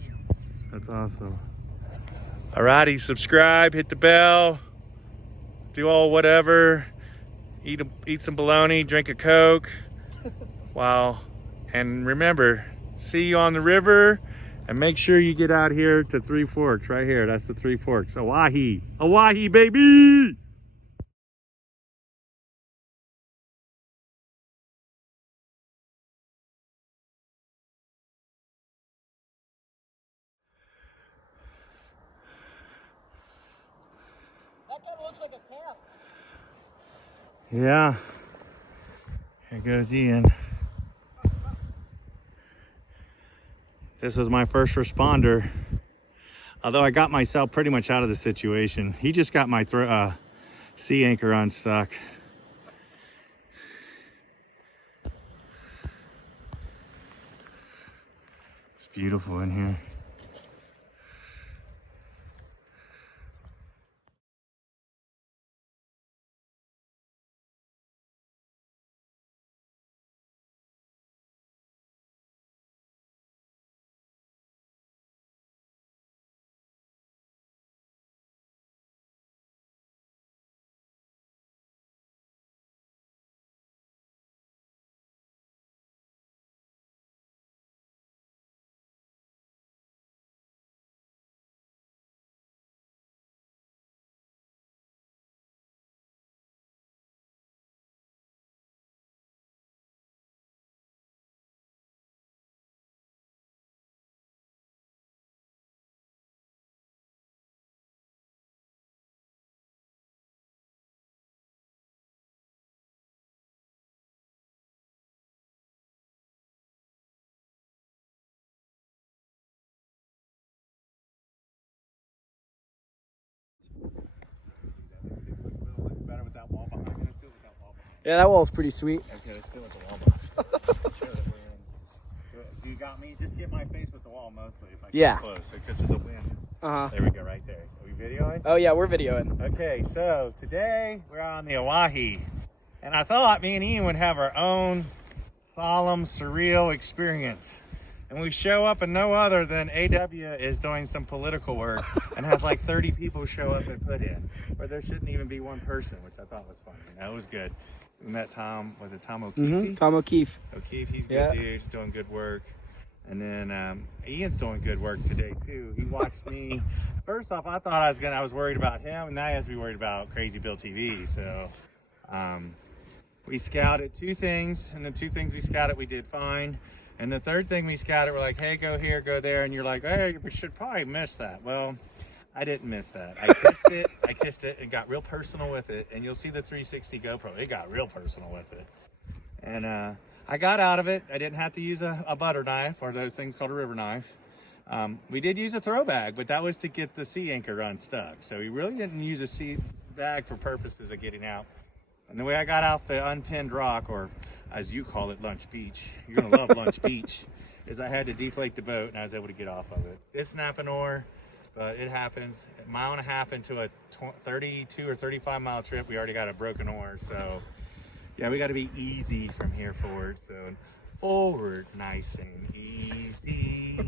Damn. That's awesome. Alrighty, subscribe, hit the bell, do all whatever, eat some bologna, drink a Coke. Wow. And remember, see you on the river, and make sure you get out here to Three Forks right here. That's the Three Forks. Owyhee. Owyhee, baby! That kind of looks like a camp. Yeah. Here goes Ian. This was my first responder. Although I got myself pretty much out of the situation. He just got my sea anchor unstuck. It's beautiful in here. Yeah, that wall's pretty sweet. Okay, let's do it with the wall box. Show that we're in. You got me? Just get my face with the wall mostly if I get Yeah. close. Because of the wind. Uh-huh. There we go, right there. Are we videoing? Oh, yeah, we're videoing. Okay, so today we're on the Owyhee. And I thought me and Ian would have our own solemn, surreal experience. And we show up and no other than AW is doing some political work and has like 30 people show up and put in. Where there shouldn't even be one person, which I thought was funny. It was good. We met Tom, was it Tom Okeefe? Tom Okeefe. Okeefe, he's a Yeah. good dude, he's doing good work. And then Ian's doing good work today too. He watched me. First off, I thought I was worried about him, and now he has to be worried about Crazy Bill TV. So we scouted 2 things, and the 2 things we scouted we did fine. And the 3rd thing we scouted, we're like, hey, go here, go there, and you're like, hey, we should probably miss that. Well, I didn't miss that. I kissed it and got real personal with it. And you'll see the 360 GoPro. It got real personal with it. And I got out of it. I didn't have to use a butter knife or those things called a river knife. We did use a throw bag, but that was to get the sea anchor unstuck. So we really didn't use a sea bag for purposes of getting out. And the way I got out the unpinned rock, or as you call it, Lunch Beach, you're gonna love Lunch Beach, is I had to deflate the boat and I was able to get off of it. It's snapping oar, but it happens. A mile and a half into a 32 or 35 mile trip, we already got a broken oar. So yeah, we got to be easy from here forward. So forward, nice and easy.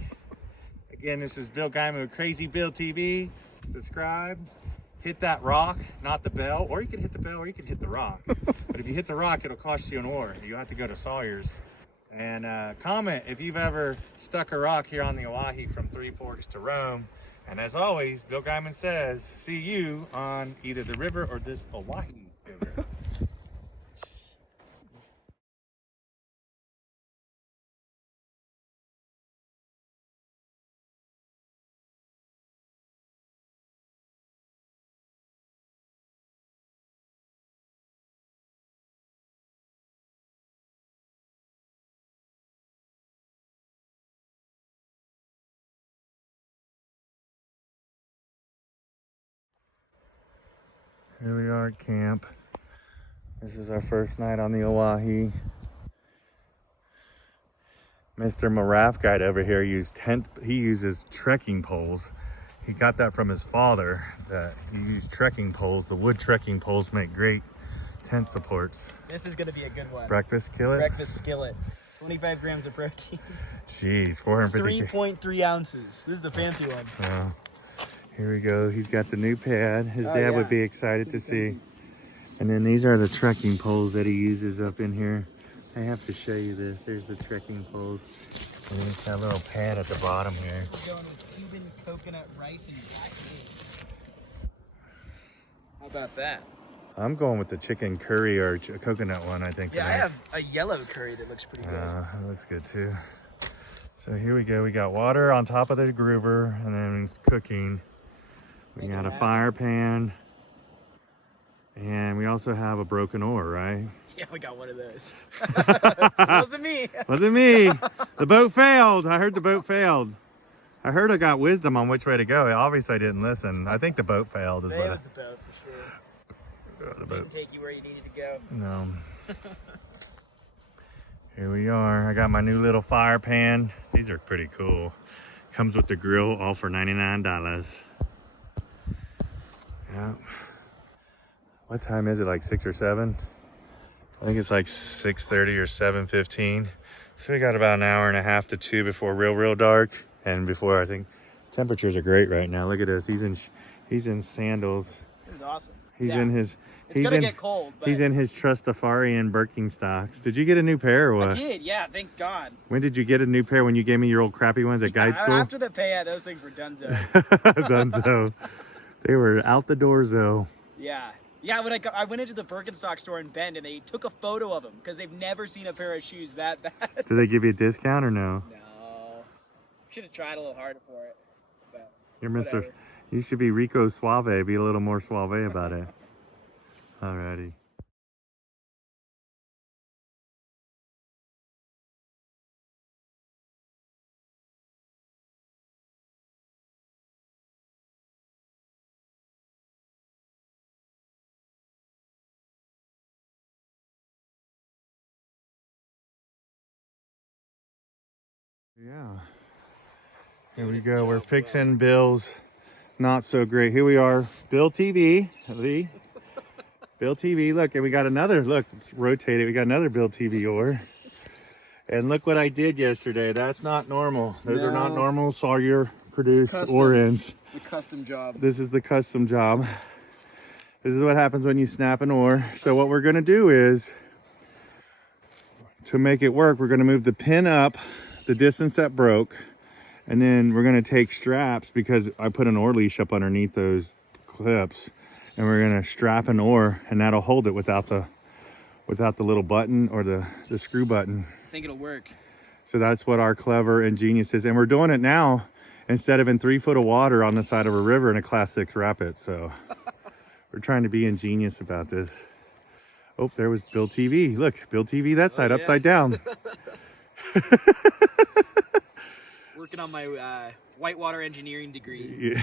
Again, this is Bill Guyman with Crazy Bill TV. Subscribe. Hit that rock, not the bell, or you can hit the bell, or you can hit the rock. But if you hit the rock, it'll cost you an oar. You have to go to Sawyer's. And comment if you've ever stuck a rock here on the Owyhee from Three Forks to Rome. And as always, Bill Guyman says, see you on either the river or this Owyhee River. Here we are at camp. This is our first night on the Owyhee. Mr. Maraf guide over here uses trekking poles. He got that from his father, that he used trekking poles. The wood trekking poles make great tent supports. This is going to be a good one. Breakfast skillet? Breakfast skillet. 25 grams of protein. Jeez, 450. 3.3 ounces. This is the fancy one. Oh, here we go. He's got the new pad. His dad would be excited to see. And then these are the trekking poles that he uses up in here. I have to show you this. There's the trekking poles. And then it's got a little pad at the bottom here. We're going with Cuban coconut rice and black beans. How about that? I'm going with the chicken curry or coconut one, I think. Yeah, today. I have a yellow curry that looks pretty good. That looks good too. So here we go. We got water on top of the groover and then cooking. We got a fire pan. And we also have a broken oar, right? Yeah, we got one of those. It wasn't me. Wasn't me. The boat failed. I heard the boat failed. I heard I got wisdom on which way to go. Obviously, I didn't listen. I think the boat failed. It was the boat for sure. The Didn't boat. take you where you needed to go. No. Here we are. I got my new little fire pan. These are pretty cool. Comes with the grill, all for $99. Yeah. What time is it? Like 6 or 7? I think it's like 6:30 or 7:15. So we got about an hour and a half to 2 before real dark, and before I think temperatures are great right now. Look at this. He's in sandals. This is awesome. He's in his. It's gonna get cold. But He's in his Trustafarian Birkenstocks. Did you get a new pair or what? I did. Yeah. Thank God. When did you get a new pair? When you gave me your old crappy ones at guide school? After the payout, those things were donezo. Dunzo. They were out the door, Zo. Yeah. Yeah, when I went into the Birkenstock store in Bend and they took a photo of them because they've never seen a pair of shoes that bad. Did they give you a discount or no? No. Should have tried a little harder for it. But You're Mr. whatever. You should be Rico Suave. Be a little more suave about it. Alrighty. Yeah. Here we go. We're fixing Bill's not so great. Here we are. Bill TV. Lee. Bill TV. Look, and we got another. Look, let's rotate it. We got another Bill TV ore. And look what I did yesterday. That's not normal. Those are not normal Sawyer produced ore ends. It's a custom job. This is the custom job. This is what happens when you snap an ore. So what we're gonna do is, to make it work, we're gonna move the pin up the distance that broke, and then we're gonna take straps, because I put an ore leash up underneath those clips, and we're gonna strap an ore, and that'll hold it without the little button or the screw button. I think it'll work. So that's what our clever ingenious is. And we're doing it now instead of in 3 foot of water on the side of a river in a class 6 rapid. So we're trying to be ingenious about this. Oh, there was Bill TV. Look, Bill TV that side, upside down. Working on my whitewater engineering degree. Yeah.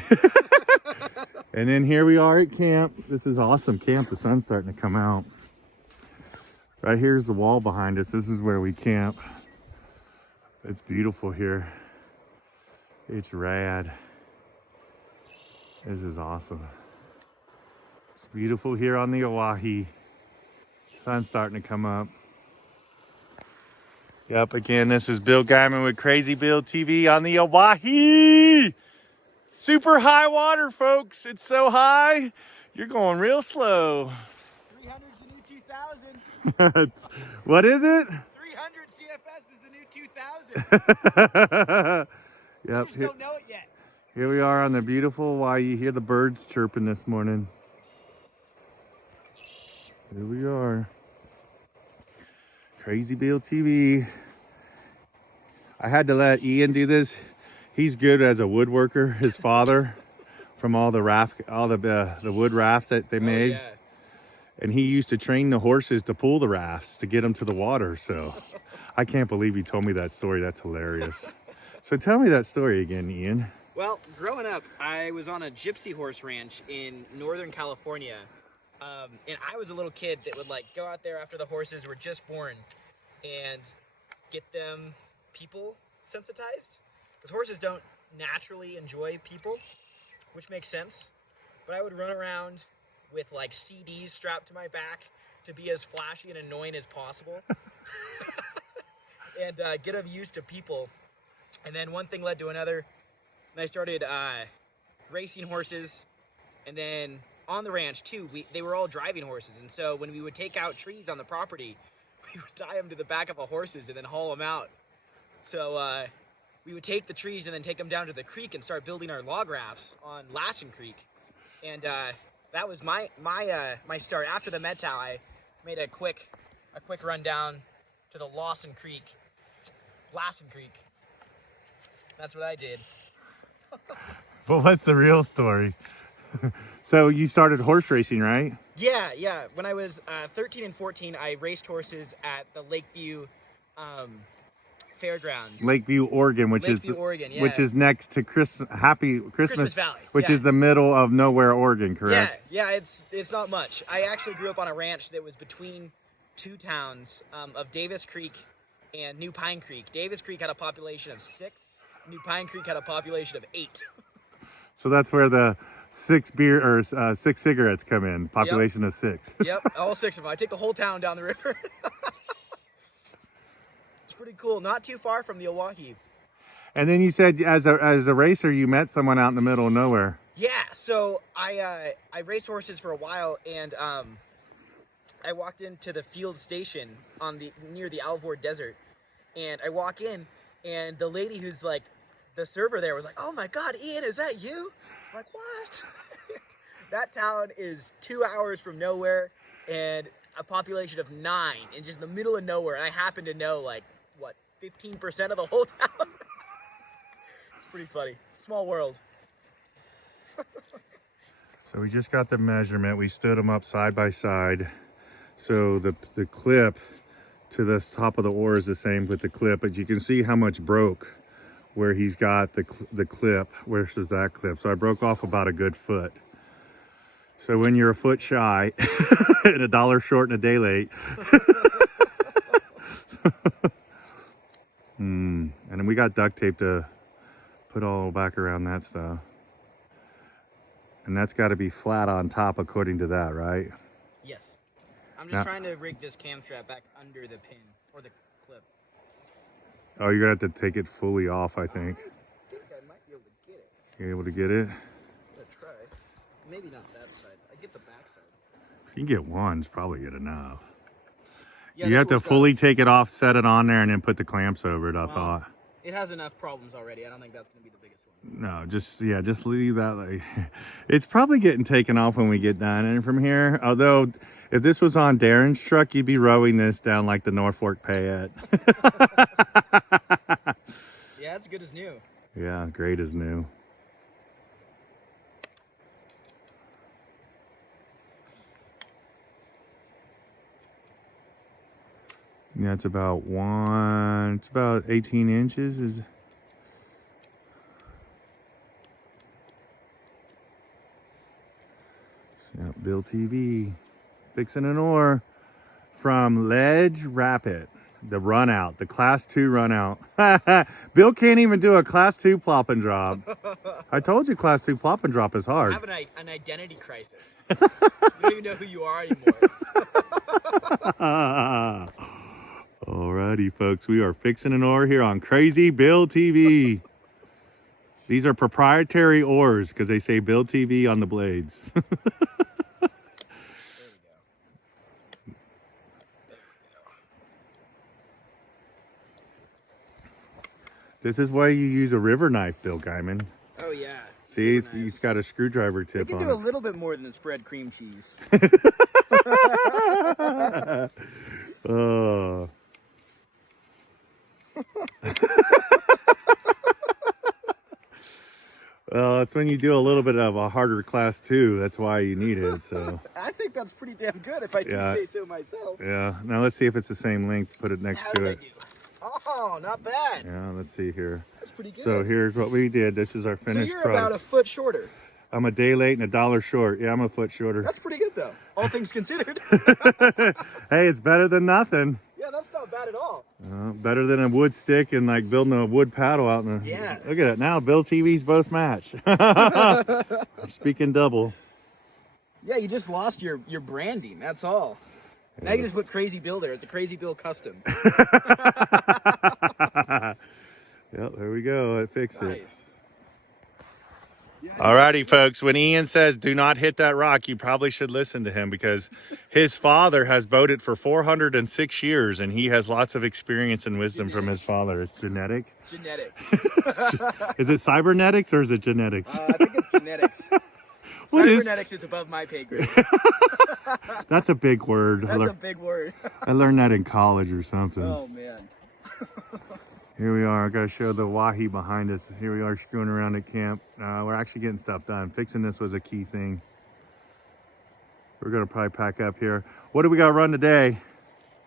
And then here we are at camp. This is awesome camp. The sun's starting to come out. Right here's the wall behind us. This is where we camp. It's beautiful here. It's rad. This is awesome. It's beautiful here on the Owyhee. Sun's starting to come up. Yep, again, this is Bill Guyman with Crazy Bill TV on the Owyhee. Super high water, folks. It's so high, you're going real slow. 300's the new 2000. What is it? 300 CFS is the new 2000. Yep. Just don't know it yet. Here we are on the beautiful Hawaii. You hear the birds chirping this morning. Here we are. Crazy Bill TV. I had to let Ian do this. He's good as a woodworker. His father, from all the wood rafts that they made. Yeah. And he used to train the horses to pull the rafts to get them to the water. So I can't believe he told me that story. That's hilarious. So tell me that story again, Ian. Well, growing up, I was on a gypsy horse ranch in Northern California. And I was a little kid that would like go out there after the horses were just born and get them people sensitized. Because horses don't naturally enjoy people, which makes sense. But I would run around with like CDs strapped to my back to be as flashy and annoying as possible. And get them used to people. And then one thing led to another. And I started racing horses. And then on the ranch too, they were all driving horses. And so when we would take out trees on the property, we would tie them to the back of the horses and then haul them out. So we would take the trees and then take them down to the creek and start building our log rafts on Lassen Creek. And that was my start. After the Met Towel, I made a quick run down to the Lassen Creek. That's what I did. But what's the real story? So you started horse racing, right? Yeah. When I was 13 and 14, I raced horses at the Lakeview Fairgrounds. Lakeview, Oregon, which is next to Happy Christmas Valley, which is the middle of nowhere, Oregon, correct? Yeah, it's not much. I actually grew up on a ranch that was between two towns of Davis Creek and New Pine Creek. Davis Creek had a population of 6. New Pine Creek had a population of 8. So that's where the 6 cigarettes come in. Population of 6. Yep, all 6 of them. I take the whole town down the river. It's pretty cool. Not too far from the Owyhee. And then you said as a racer, you met someone out in the middle of nowhere. Yeah, so I raced horses for a while, and I walked into the field station near the Alvord Desert, and I walk in, and the lady who's like the server there was like, "Oh my God, Ian, is that you?" I'm like, "What?" That town is 2 hours from nowhere, and a population of 9, and just in the middle of nowhere. And I happen to know 15% of the whole town. It's pretty funny. Small world. So we just got the measurement. We stood them up side by side. So the clip to the top of the ore is the same with the clip, but you can see how much broke where he's got the clip versus that clip. So I broke off about a good foot. So when you're a foot shy and $1 short and a day late, and and we got duct tape to put all back around that stuff. And that's got to be flat on top according to that, right? Yes. I'm just trying to rig this cam strap back under the pin or the clip. Oh, you're going to have to take it fully off, I think. I think I might be able to get it. You're able to get it? I'm gonna try. Maybe not that side. I get the back side. If you can get one, it's probably good enough. Yeah, You have to fully take it off, set it on there, and then put the clamps over it, I thought. It has enough problems already. I don't think that's going to be the biggest one. No, just leave that. Like, it's probably getting taken off when we get done. And from here, although if this was on Darren's truck, you'd be rowing this down like the Norfolk Payette. Yeah, it's good as new. Yeah, great as new. Yeah, it's about 18 inches. Yeah, Bill TV, fixing an oar from Ledge Rapid, the run out, the class 2 run out. Bill can't even do a class 2 plop and drop. I told you class 2 plop and drop is hard. I have an identity crisis. You don't even know who you are anymore. Alrighty, folks, we are fixing an oar here on Crazy Bill TV. These are proprietary oars because they say Bill TV on the blades. This is why you use a river knife, Bill Guyman. Oh, yeah. See, it's got a screwdriver tip It on can it. do a little bit more than spread cream cheese. Oh. Well, it's when you do a little bit of a harder class 2. That's why you need it. So. I think that's pretty damn good if I do say so myself. Yeah. Now let's see if it's the same length. Put it next to it. Oh, not bad. Yeah. Let's see here. That's pretty good. So here's what we did. This is our finished So you're product. about a foot shorter. I'm a day late and $1 short. Yeah, I'm a foot shorter. That's pretty good, though. All things considered. Hey, it's better than nothing. Yeah, that's not bad at all. Better than a wood stick and like building a wood paddle out in the... Yeah. Look at it. Now Bill TV's both match. Speaking double. Yeah, you just lost your branding. That's all. Now you just put Crazy Bill there. It's a Crazy Bill custom. Yep, there we go. I fixed it. Nice. Alrighty, folks. When Ian says do not hit that rock, you probably should listen to him because his father has boated for 406 years and he has lots of experience and wisdom from his father. It's genetic. Genetic. Is it cybernetics or is it genetics? I think it's genetics. What is- Cybernetics is above my pay grade. That's a big word. That's a big word. I learned that in college or something. Oh, man. Here we are. I gotta show the Owyhee behind us. Here we are screwing around at camp. We're actually getting stuff done. Fixing this was a key thing. We're gonna probably pack up here. What do we got run today?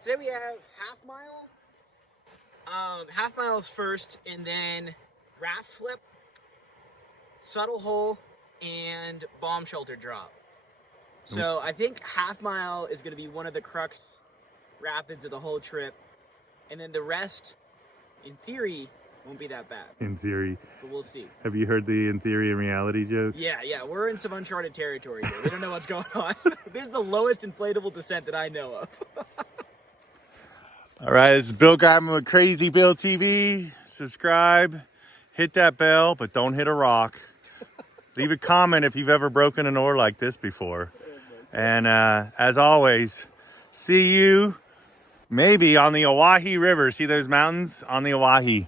Today we have half mile. Half miles first, and then raft flip, subtle hole, and bomb shelter drop. So I think half mile is going to be one of the crux rapids of the whole trip, and then the rest, in theory, won't be that bad. In theory. But we'll see. Have you heard the in theory and reality joke? Yeah, we're in some uncharted territory here. We don't know what's going on. This is the lowest inflatable descent that I know of. All right, this is Bill Guyman with Crazy Bill TV. Subscribe, hit that bell, but don't hit a rock. Leave a comment if you've ever broken an oar like this before. And as always, see you maybe on the Owyhee River. See those mountains on the Owyhee.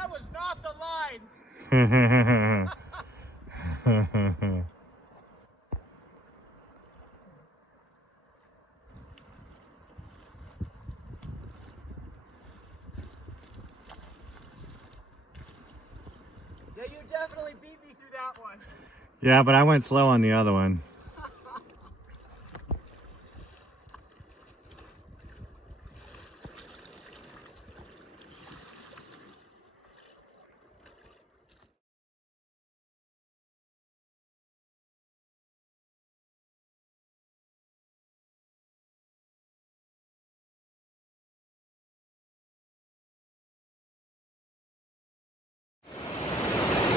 That was not the line. Yeah, you definitely beat me through that one. Yeah, but I went slow on the other one.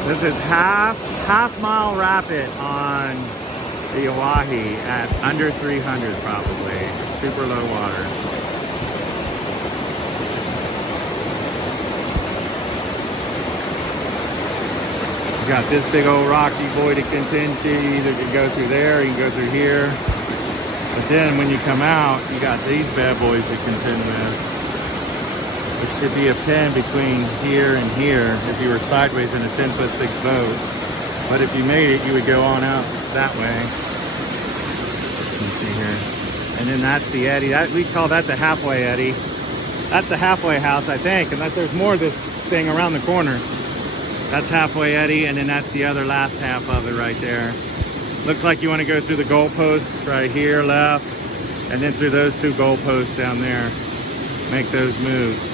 This is half mile rapid on the Owyhee at under 300 probably. Super low water. You got this big old rocky boy to contend to. You either can go through there or you can go through here. But then when you come out, you got these bad boys to contend with, which could be a pin between here and here if you were sideways in a 10'6" boat. But if you made it, you would go on out that way. You can see here. And then that's the eddy. We call that the halfway eddy. That's the halfway house, I think, unless there's more of this thing around the corner. That's halfway eddy, and then that's the other last half of it right there. Looks like you want to go through the goalposts right here, left, and then through those two goalposts down there. Make those moves.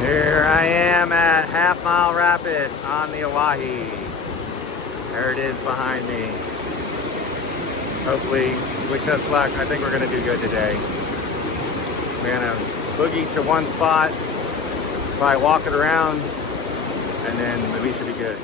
Here I am at Half Mile Rapid on the Owyhee. There it is behind me. Hopefully, wish us luck. I think we're gonna do good today. We're gonna boogie to one spot, probably walk it around, and then we should be good.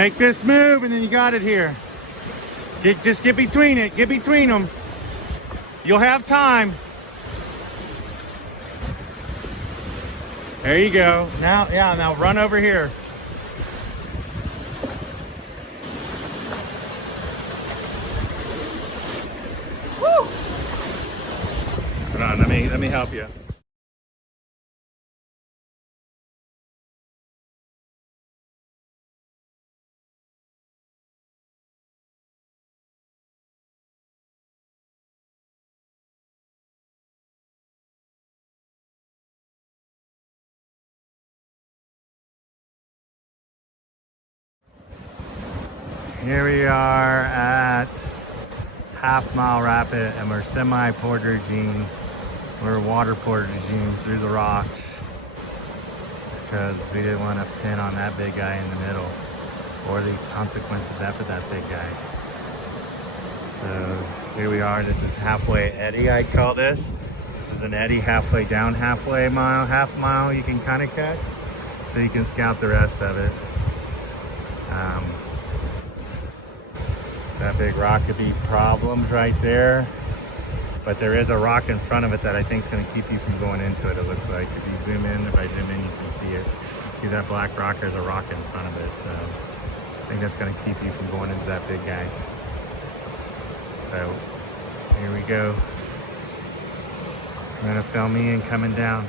Make this move and then you got it here. Just get between it. Get between them. You'll have time. There you go. Now, yeah, now run over here. Woo! Hold on, let me help you. Here we are at Half Mile Rapid and we're semi-portaging. We're water portaging through the rocks because we didn't want to pin on that big guy in the middle or the consequences after that big guy. So here we are. This is halfway eddy, I'd call this. This is an eddy halfway down, halfway mile, half mile you can kind of cut so you can scout the rest of it. That big rock could be problems right there, but there is a rock in front of it that I think is going to keep you from going into it. It looks like if you zoom in, if I zoom in, you can see it. See that black rock? There's a rock in front of it, so I think that's going to keep you from going into that big guy. So here we go. I'm going to film Ian coming down.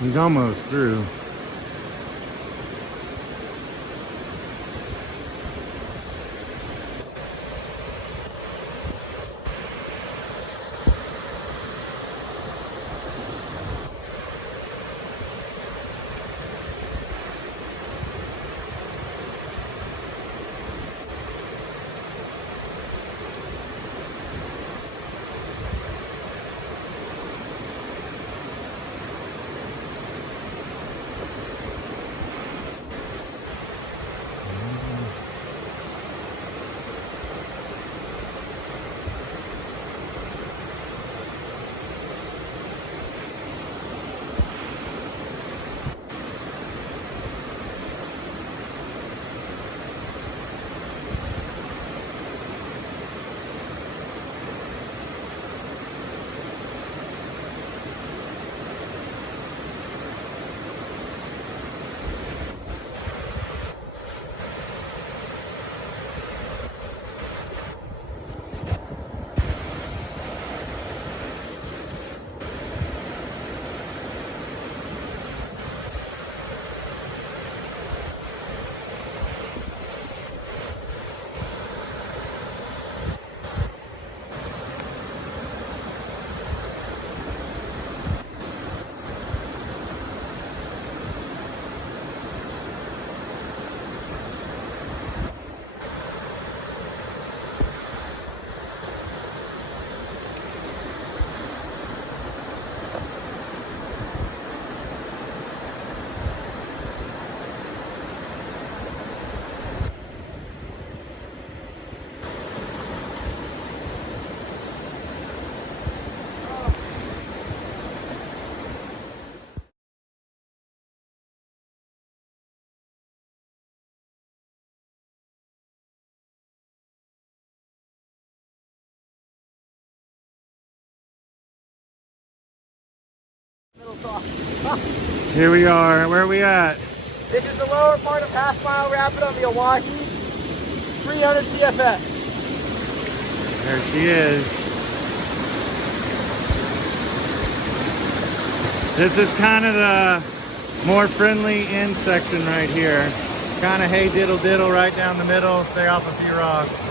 He's almost through. Here we are. Where are we at? This is the lower part of Half Mile Rapid on the Owyhee. 300 CFS. There she is. This is kind of the more friendly end section right here. Kind of hey diddle diddle right down the middle. Stay off a few rocks.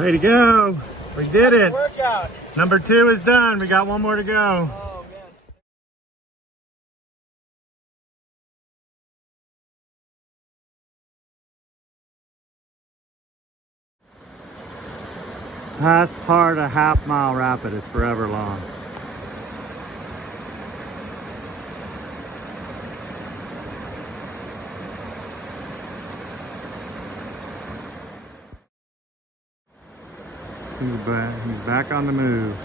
Way to go. We did it. Workout. Number 2 is done. We got one more to go. Oh man. Last part of half-mile rapid. It's forever long. He's back on the move.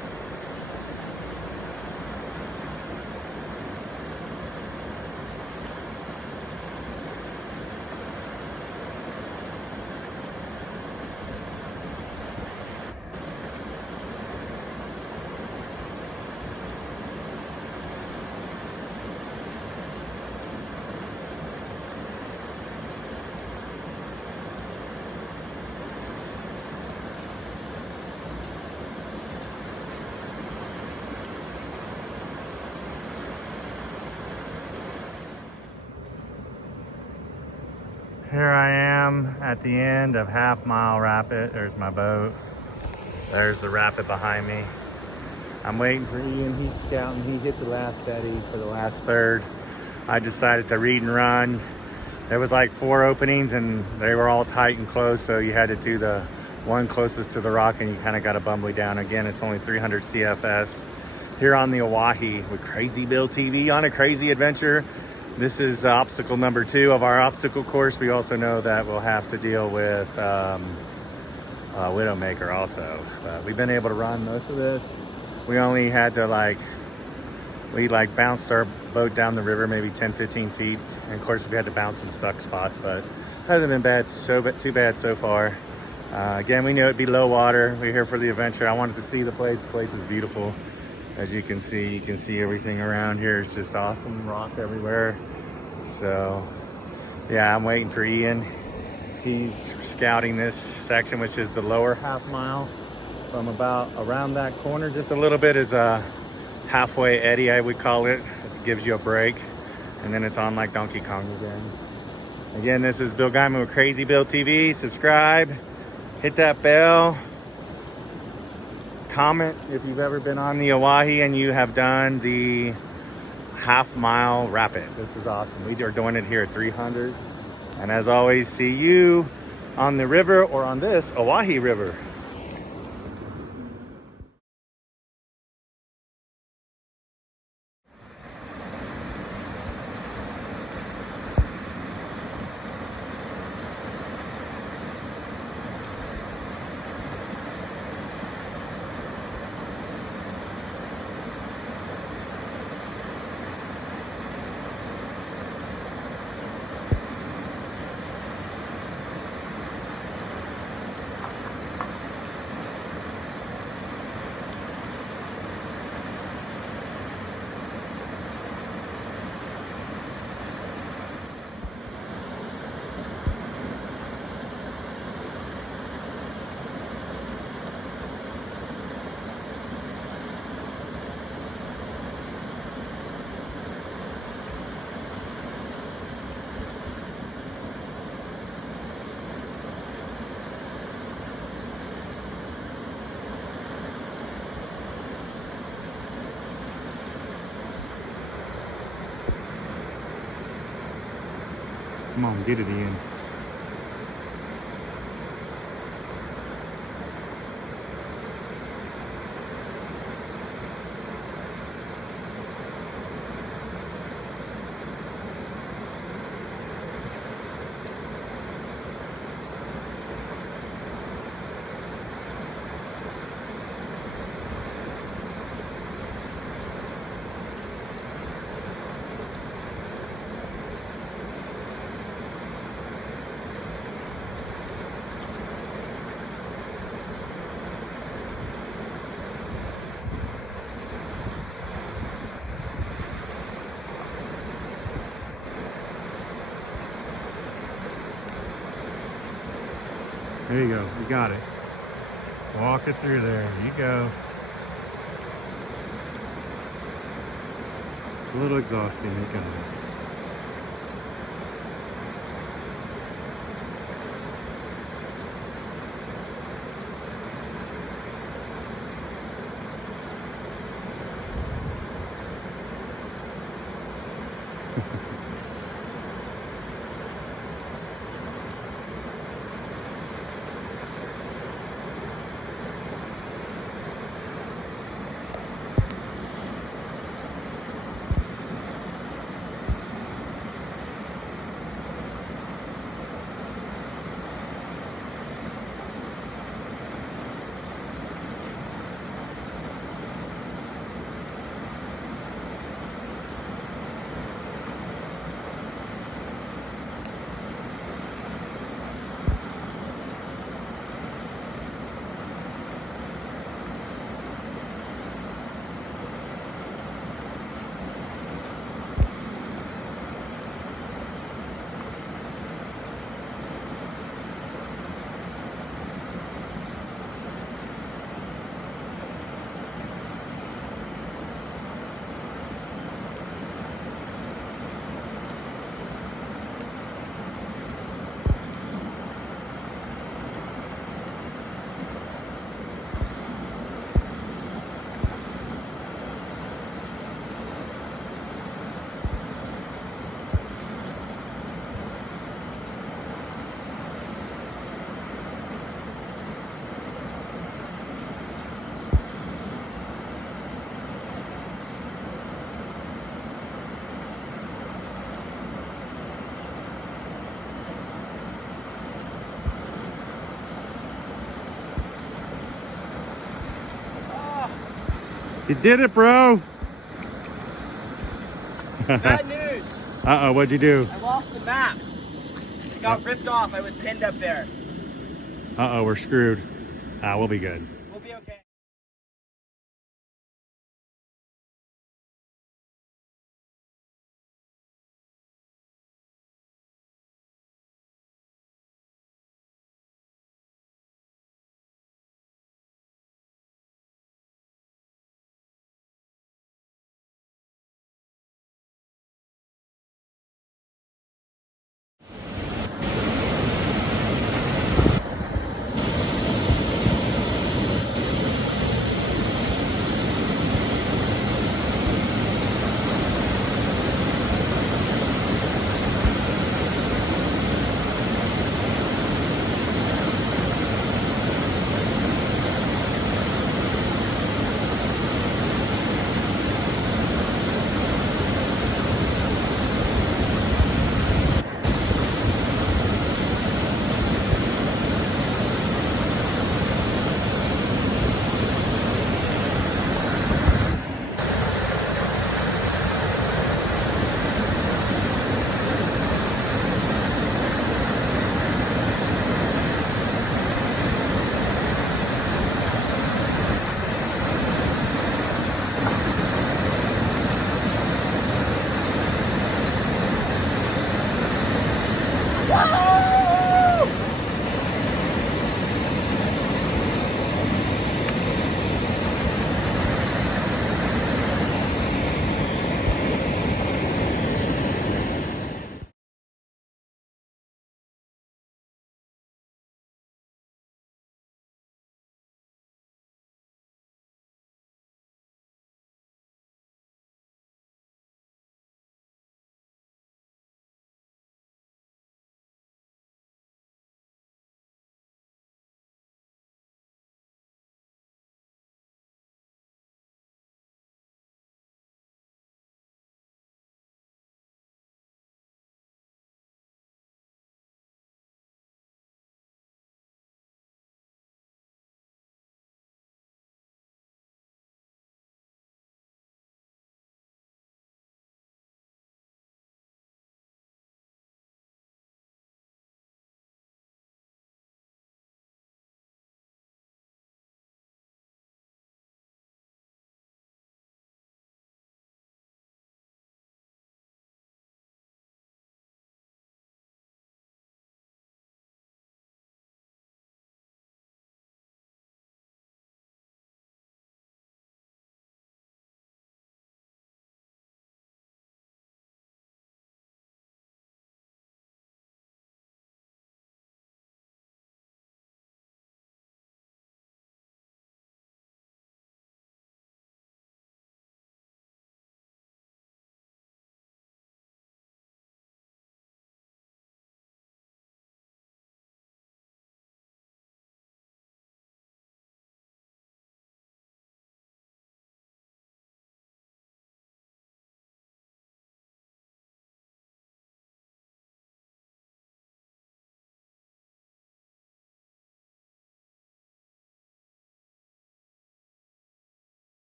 Here I am at the end of half-mile rapid. There's my boat. There's the rapid behind me. I'm waiting for Ian. He's scouting. He hit the last eddy for the last third. I decided to read and run. There was like 4 openings and they were all tight and close, so you had to do the one closest to the rock and you kind of got to bumbly down. Again, it's only 300 CFS. Here on the Owyhee with Crazy Bill TV on a crazy adventure. This is obstacle number 2 of our obstacle course. We also know that we'll have to deal with Widowmaker also. But we've been able to run most of this. We only had to we bounced our boat down the river maybe 10-15 feet. And of course we had to bounce in stuck spots, but hasn't been too bad so far. Again, we knew it'd be low water. We're here for the adventure. I wanted to see the place. The place is beautiful. As you can see everything around here. It's just awesome, rock everywhere. So yeah, I'm waiting for Ian. He's scouting this section, which is the lower half-mile. From about around that corner, just a little bit is a halfway eddy, I would call it. It gives you a break, and then it's on like Donkey Kong again. Again, this is Bill Guyman with Crazy Bill TV. Subscribe, hit that bell. Comment if you've ever been on the Owyhee and you have done the half-mile rapid. This is awesome. We are doing it here at 300. And as always, see you on the river or on this Owyhee River. Come on, get it, Ian. There you go, you got it. Walk it through there, you go. A little exhausting, you got it. You did it, bro. Bad news. Uh-oh, what'd you do? I lost the map. It got ripped off. I was pinned up there. Uh-oh, we're screwed. We'll be good. We'll be okay.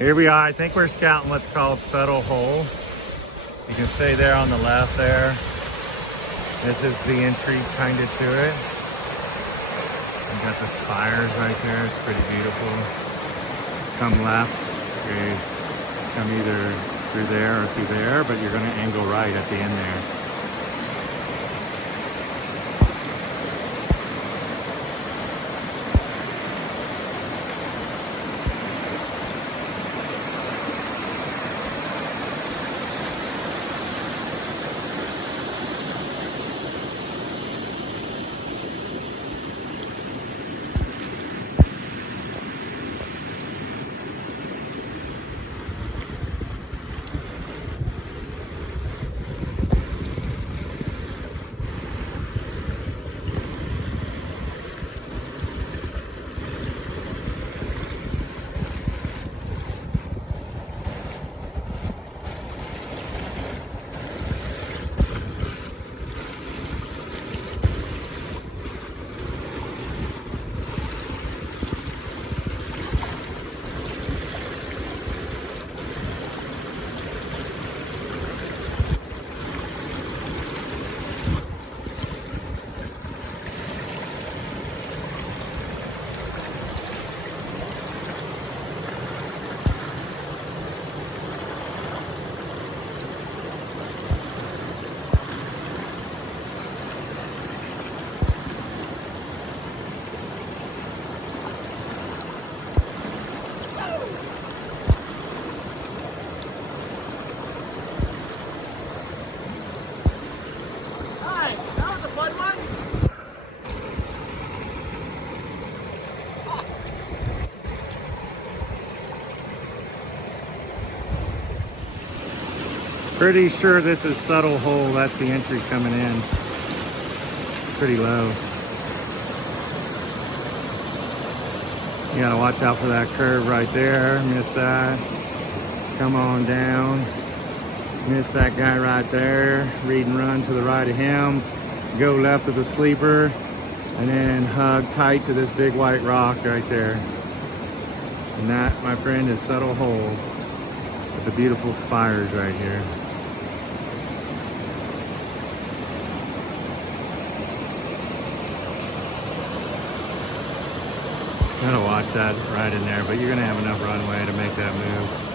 Here we are. I think we're scouting what's called Subtle Hole. You can stay there on the left there. This is the entry kind of to it. You got the spires right there. It's pretty beautiful. Come left. You come either through there or through there, but you're going to angle right at the end there. Pretty sure this is Subtle Hole. That's the entry coming in. Pretty low. You gotta watch out for that curve right there. Miss that. Come on down. Miss that guy right there. Read and run to the right of him. Go left of the sleeper. And then hug tight to this big white rock right there. And that, my friend, is Subtle Hole. With the beautiful spires right here. Gotta watch that right in there, but you're gonna have enough runway to make that move.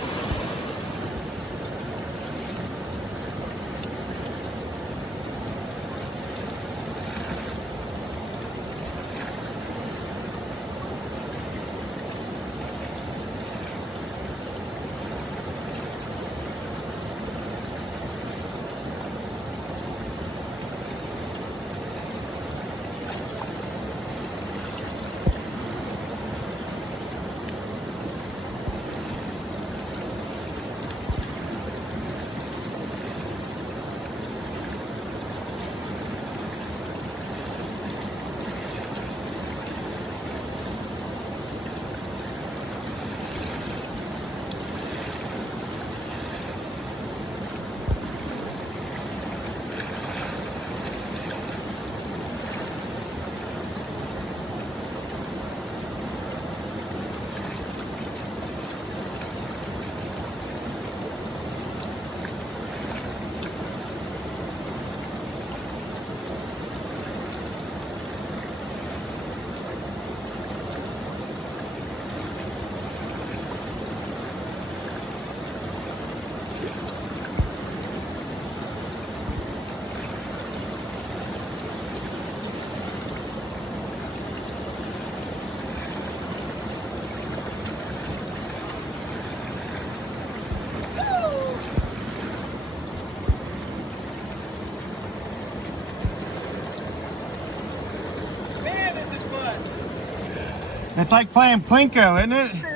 It's like playing Plinko, isn't it? Sure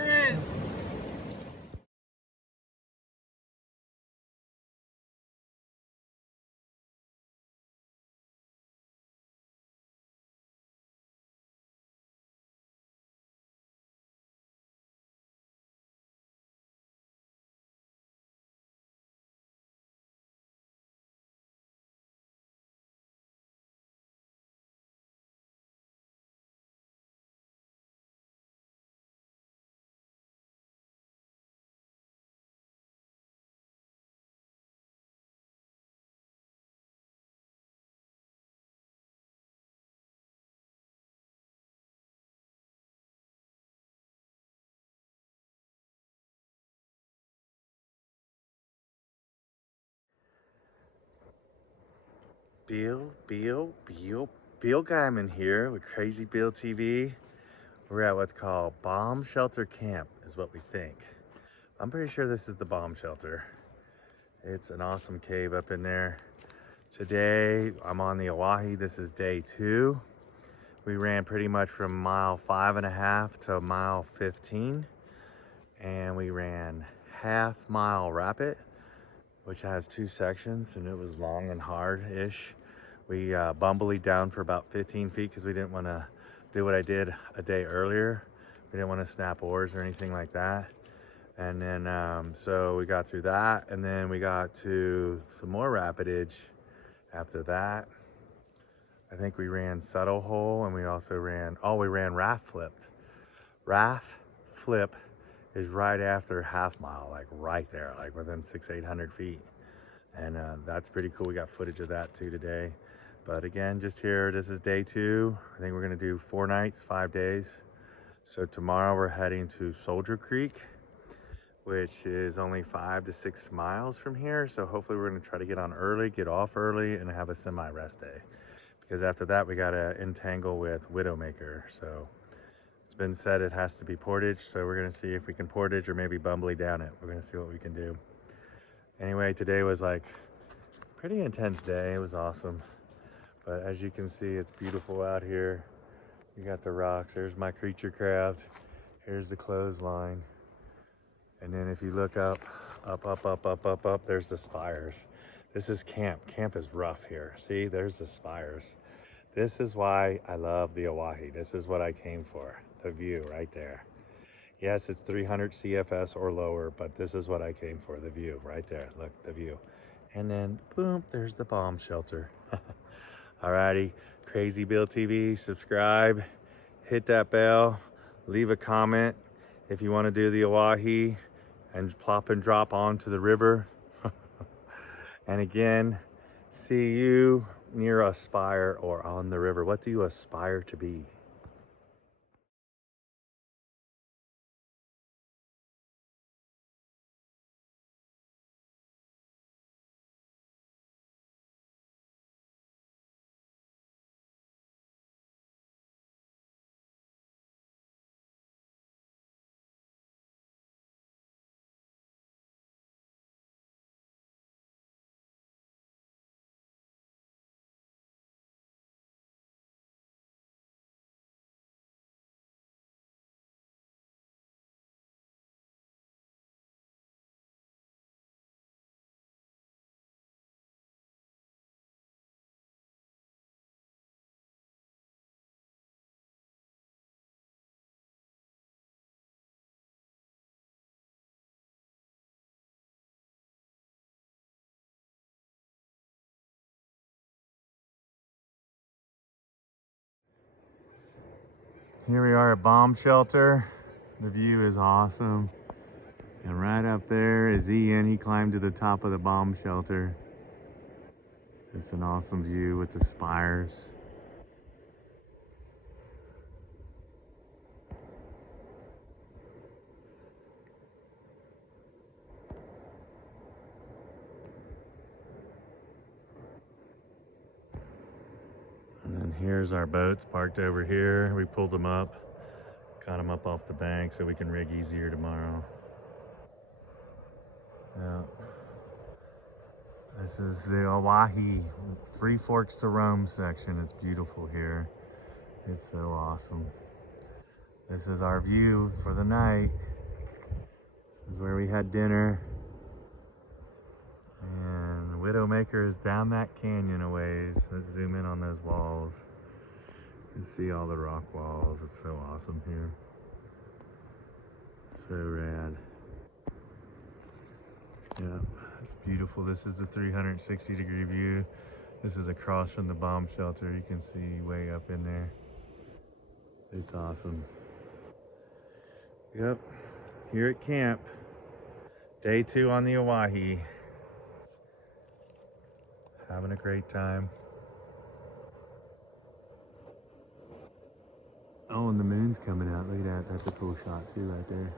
Beal Guyman here with Crazy Bill TV. We're at what's called Bomb Shelter Camp, is what we think. I'm pretty sure this is the bomb shelter. It's an awesome cave up in there. Today, I'm on the Owyhee. This is day 2. We ran pretty much from mile 5.5 to mile 15. And we ran half-mile rapid, which has 2 sections, and it was long and hard-ish. We bumbling down for about 15 feet because we didn't want to do what I did a day earlier. We didn't want to snap oars or anything like that. And then, so we got through that, and then we got to some more rapidage after that. I think we ran subtle hole, and we also ran, we ran raft flipped. Raft flip is right after half mile, like right there, like within 600-800 feet. And that's pretty cool. We got footage of that too today. But again, just here, this is day 2. I think we're gonna do 4 nights, 5 days. So tomorrow we're heading to Soldier Creek, which is only 5 to 6 miles from here. So hopefully we're gonna try to get on early, get off early, and have a semi-rest day. Because after that, we gotta entangle with Widowmaker. So it's been said it has to be portage. So we're gonna see if we can portage or maybe bumbly down it. We're gonna see what we can do. Anyway, today was like pretty intense day. It was awesome. But as you can see, it's beautiful out here. You got the rocks. There's my creature craft. Here's the clothesline. And then if you look up, there's the spires. This is camp. Camp is rough here. See, there's the spires. This is why I love the Owyhee. This is what I came for. The view right there. Yes, it's 300 CFS or lower, but this is what I came for. The view right there. Look, the view. And then, boom, there's the bomb shelter. Alrighty, Crazy Bill TV, subscribe, hit that bell, leave a comment if you want to do the Owyhee and plop and drop onto the river. And again, see you near a spire or on the river. What do you aspire to be? Here we are at Bomb Shelter. The view is awesome. And right up there is Ian. He climbed to the top of the bomb shelter. It's an awesome view with the spires. And then here's our boats parked over here. We pulled them up, got them up off the bank so we can rig easier tomorrow. Yeah. This is the Owyhee, 3 Forks to Rome section. It's beautiful here. It's so awesome. This is our view for the night. This is where we had dinner. And Widowmaker is down that canyon a ways. Let's zoom in on those walls. You can see all the rock walls. It's so awesome here. So rad. Yeah, it's beautiful. This is the 360-degree view. This is across from the bomb shelter. You can see way up in there. It's awesome. Yep, here at camp. Day 2 on the Owyhee. Having a great time. Oh, and the moon's coming out. Look at that. That's a cool shot too right there.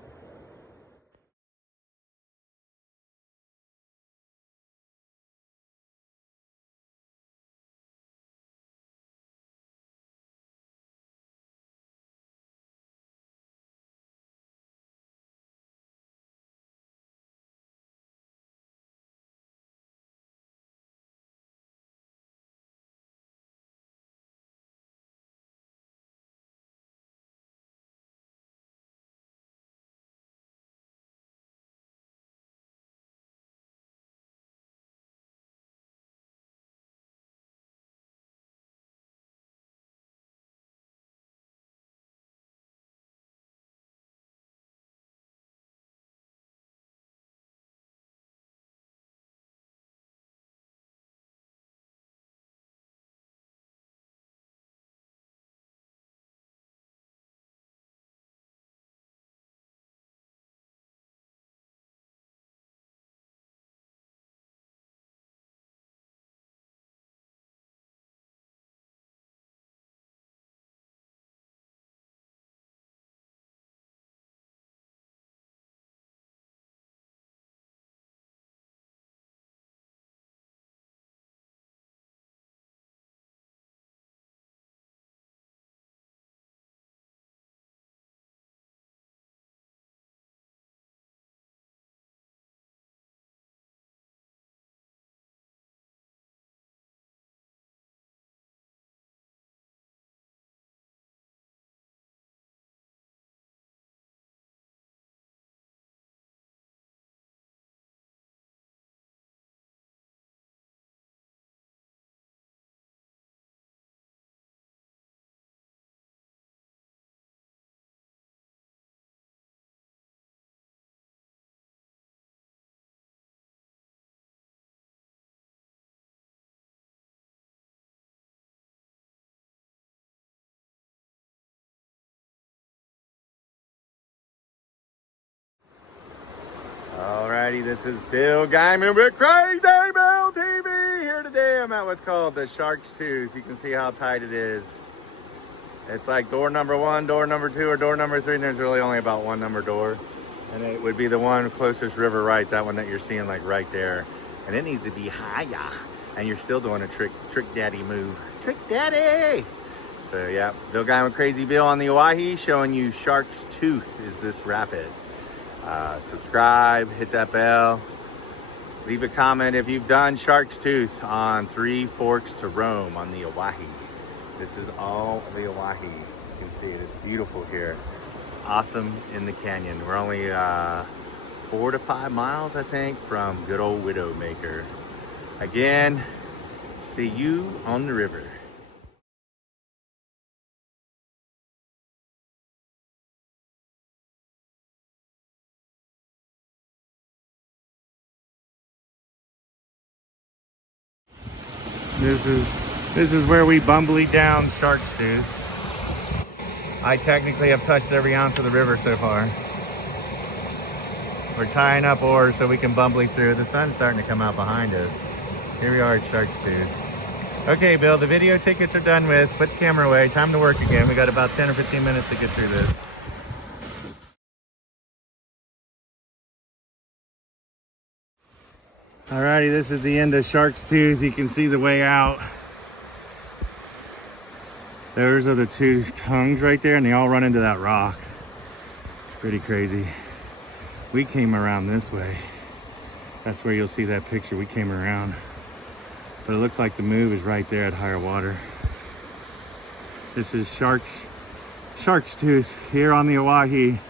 This is Bill Guyman with Crazy Bill TV. Here today I'm at what's called the Shark's Tooth. You can see how tight it is. It's like door number 1, door number 2, or door number 3, and there's really only about one number door. And it would be the one closest river right, that one that you're seeing like right there. And it needs to be higher. And you're still doing a trick daddy move. Trick daddy! So yeah, Bill Guyman with Crazy Bill on the Owyhee, showing you Shark's Tooth is this rapid. Subscribe, hit that bell, leave a comment if you've done Shark's Tooth on Three Forks to Rome on the Owyhee. This is all the Owyhee. You can see it, it's beautiful here. It's awesome in the canyon. We're only 4 to 5 miles, I think, from good old Widowmaker. Again, see you on the river. This is where we bumbly down Shark's Tooth. I technically have touched every ounce of the river so far. We're tying up oars so we can bumbly through. The sun's starting to come out behind us. Here we are at Shark's Tooth. Okay, Bill, the video tickets are done with. Put the camera away. Time to work again. We got about 10 or 15 minutes to get through this. Alrighty, this is the end of Shark's Tooth. You can see the way out. Those are the two tongues right there, and they all run into that rock. It's pretty crazy. We came around this way. That's where you'll see that picture. We came around. But it looks like the move is right there at higher water. This is Shark's Tooth here on the Owyhee.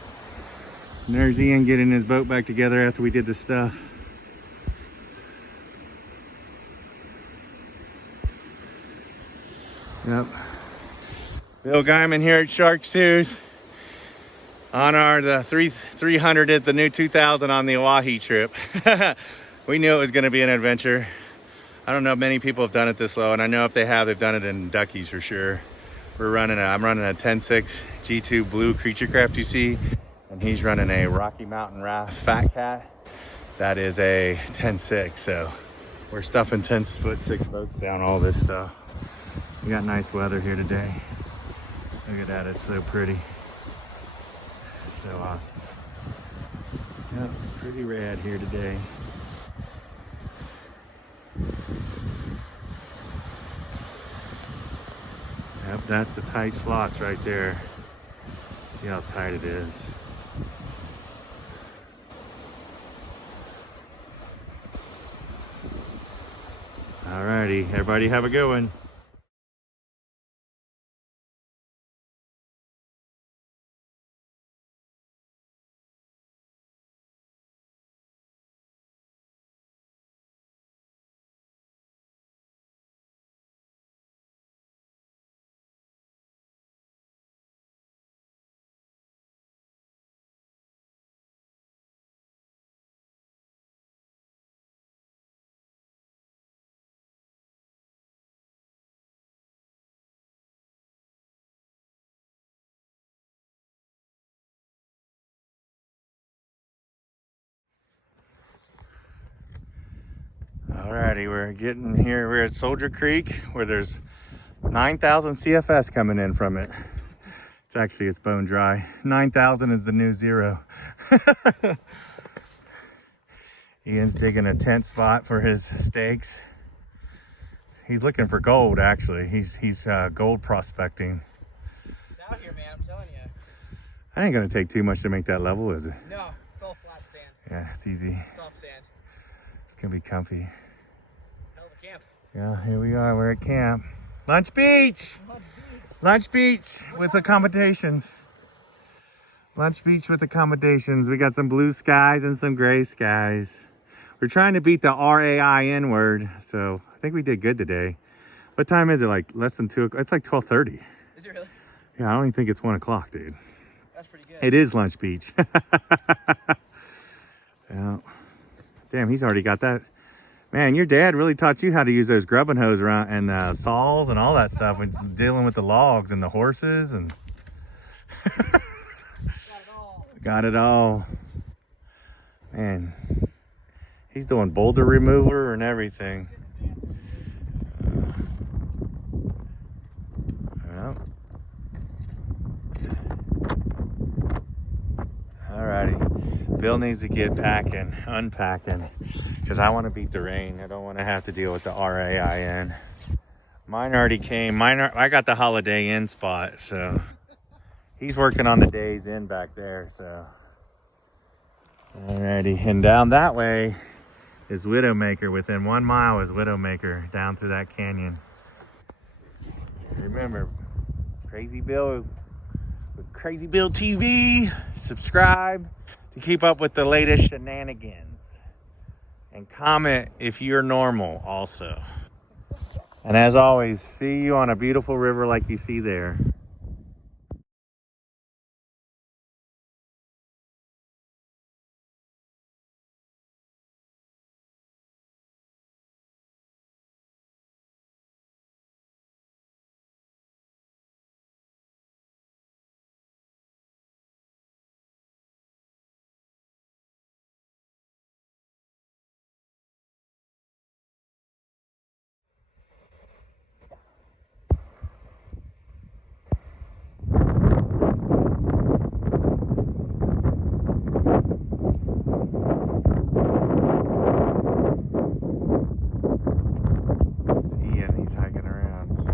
And there's Ian getting his boat back together after we did the stuff. Yep. Bill Guyman here at Shark's Tooth on the 300 is the new 2000 on the Owyhee trip. We knew it was going to be an adventure. I don't know if many people have done it this low, and I know if they have, they've done it in Duckies for sure. I'm running a 10.6 G2 blue creature craft you see, and he's running a Rocky Mountain Raft Fat Cat. That is a 10.6, so we're stuffing 10'6" boats down all this stuff. We got nice weather here today. Look at that, it's so pretty. So awesome. Yep, pretty rad here today. Yep, that's the tight slots right there. See how tight it is. Alrighty, everybody have a good one. Alrighty, we're getting here. We're at Soldier Creek where there's 9,000 CFS coming in from it. It's bone dry. 9,000 is the new 0. Ian's digging a tent spot for his stakes. He's looking for gold, actually. He's gold prospecting. It's out here, man, I'm telling you. That ain't gonna take too much to make that level, is it? No, it's all flat sand. Yeah, it's easy. Soft sand. It's gonna be comfy. Hell of a camp. Yeah, here we are. We're at camp. Lunch Beach! Lunch Beach with accommodations. Lunch Beach with accommodations. We got some blue skies and some gray skies. We're trying to beat the RAIN word, so I think we did good today. What time is it? Like less than 2 o'clock? It's like 12:30. Is it really? Yeah, I don't even think it's 1 o'clock, dude. That's pretty good. It is Lunch Beach. Yeah. Damn, he's already got that. Man, your dad really taught you how to use those grubbing hose around and saws and all that stuff when dealing with the logs and the horses and Got it all. got it all. Man, He's doing boulder remover and everything. Well, alrighty. Bill needs to get packing, unpacking, because I want to beat the rain. I don't want to have to deal with the RAIN. Mine already came. I got the Holiday Inn spot, so he's working on the Days Inn back there. So, alrighty, and down that way is Widowmaker. Within 1 mile is Widowmaker down through that canyon. Remember, Crazy Bill with Crazy Bill TV. Subscribe to keep up with the latest shenanigans, and comment if you're normal also. And as always, see you on a beautiful river like you see there. Ian, he's hiking around. It's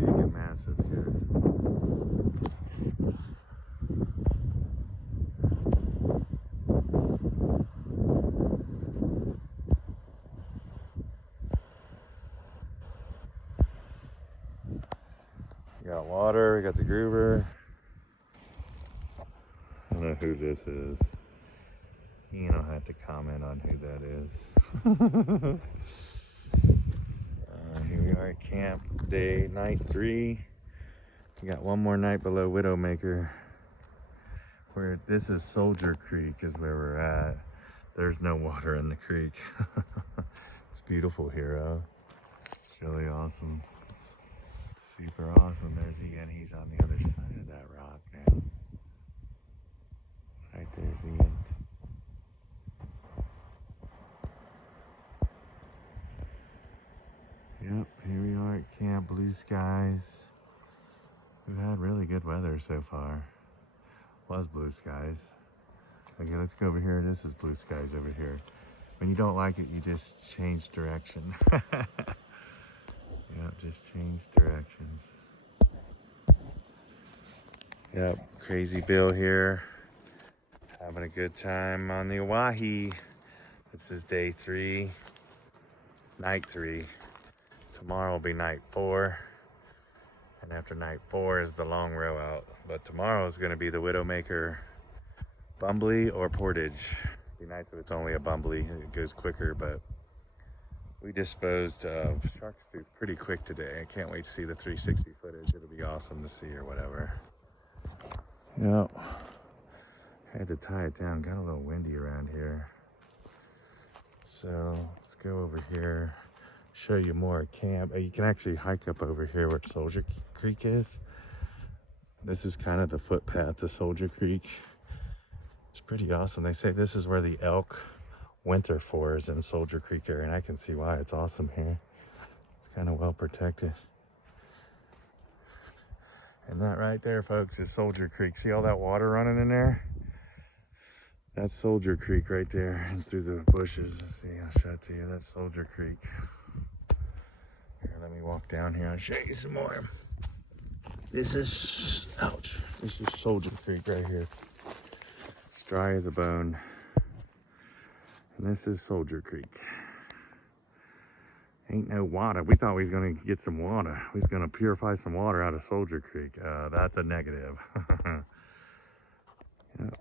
big and massive here. We got water, we got the groover. I don't know who this is. You don't have to comment on who that is. Here we are at camp, night 3. We got one more night below Widowmaker. Where this is Soldier Creek is where we're at. There's no water in the creek. It's beautiful here, It's really awesome. Super awesome. There's Ian. He's on the other side of that rock now. Right there's Ian. Yep, here we are at camp, blue skies. We've had really good weather so far. Was blue skies. Okay, let's go over here. This is blue skies over here. When you don't like it, you just change direction. Yep, just change directions. Yep, Crazy Bill here. Having a good time on the Owyhee. This is day 3, night 3. Tomorrow will be night 4. And after night 4 is the long row out. But tomorrow is going to be the Widowmaker bumbly or portage. Be nice if it's only a bumbly. It goes quicker, but we disposed of shark tooth pretty quick today. I can't wait to see the 360 footage. It'll be awesome to see or whatever. Yep. Had to tie it down. Got a little windy around here. So let's go over here. Show you more camp. You can actually hike up over here where Soldier Creek is. This is kind of the footpath to Soldier Creek. It's pretty awesome. They say this is where the elk winter for is in Soldier Creek area, and I can see why. It's awesome here. It's kind of well protected. And that right there, folks, is Soldier Creek. See all that water running in there? That's Soldier Creek right there, and through the bushes. Let's see, I'll show it to you. That's Soldier Creek. Here, let me walk down here. I'll show you some more. This is, ouch. This is Soldier Creek right here. It's dry as a bone. And this is Soldier Creek. Ain't no water. We thought we was gonna get some water. We was gonna purify some water out of Soldier Creek. That's a negative. Yep.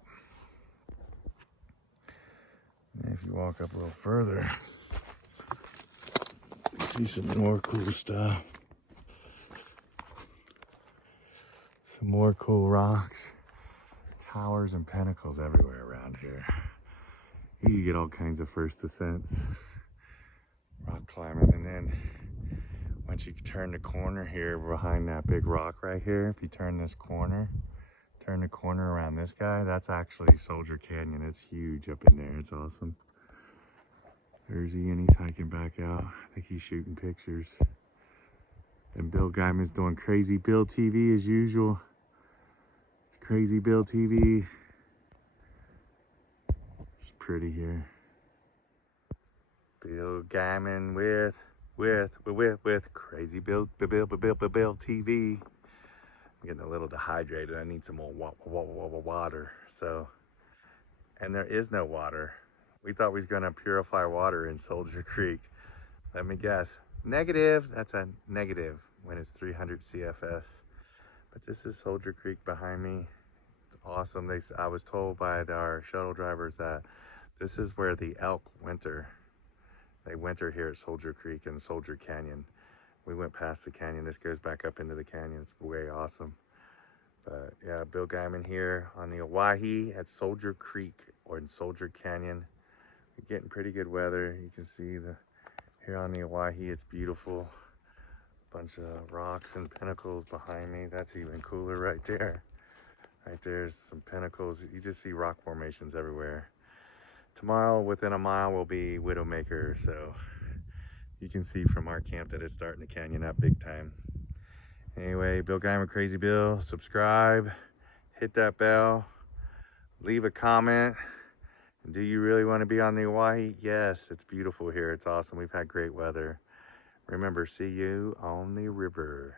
And if you walk up a little further, you see some more cool stuff. Some more cool rocks. Towers and pinnacles everywhere around here. You get all kinds of first ascents. Rock climbing, and then once you turn the corner here behind that big rock right here, if you turn this corner Turn the corner around this guy. That's actually Soldier Canyon. It's huge up in there. It's awesome. There's Ian. He's hiking back out. I think he's shooting pictures. And Bill Guyman's doing Crazy Bill TV as usual. It's Crazy Bill TV. It's pretty here. Bill Guyman with Crazy Bill TV. I'm getting a little dehydrated. I need some more water. So, and there is no water. We thought we was gonna purify water in Soldier Creek. Let me guess. Negative. That's a negative when it's 300 CFS. But this is Soldier Creek behind me. It's awesome. I was told by our shuttle drivers that this is where the elk winter. They winter here at Soldier Creek and Soldier Canyon. We went past the canyon. This goes back up into the canyon. It's way awesome. But yeah, Bill Guyman here on the Owyhee at Soldier Creek or in Soldier Canyon. We're getting pretty good weather. You can see here on the Owyhee, it's beautiful. Bunch of rocks and pinnacles behind me. That's even cooler right there. Right there's some pinnacles. You just see rock formations everywhere. Tomorrow, within a mile, will be Widowmaker. So you can see from our camp that it's starting to canyon up big time. Anyway, Bill Guyman, Crazy Bill, subscribe, hit that bell, leave a comment. Do you really want to be on the Owyhee? Yes, it's beautiful here. It's awesome. We've had great weather. Remember, see you on the river.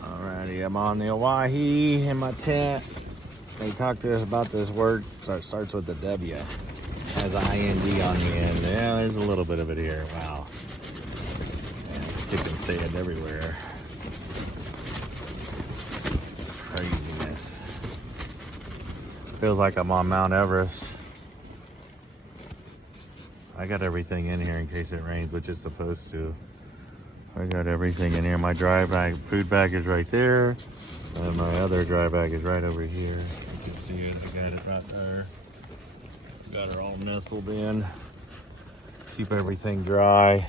Alrighty, I'm on the Owyhee in my tent. They talked to us about this word. So it starts with the W. Has IND on the end. Yeah, there's a little bit of it here. Wow. Yeah, it's kicking sand everywhere. Craziness. Feels like I'm on Mount Everest. I got everything in here in case it rains, which it's supposed to. I got everything in here. My dry bag, food bag is right there. And my other dry bag is right over here. You can see it. I got it right there. Got her all nestled in. Keep everything dry.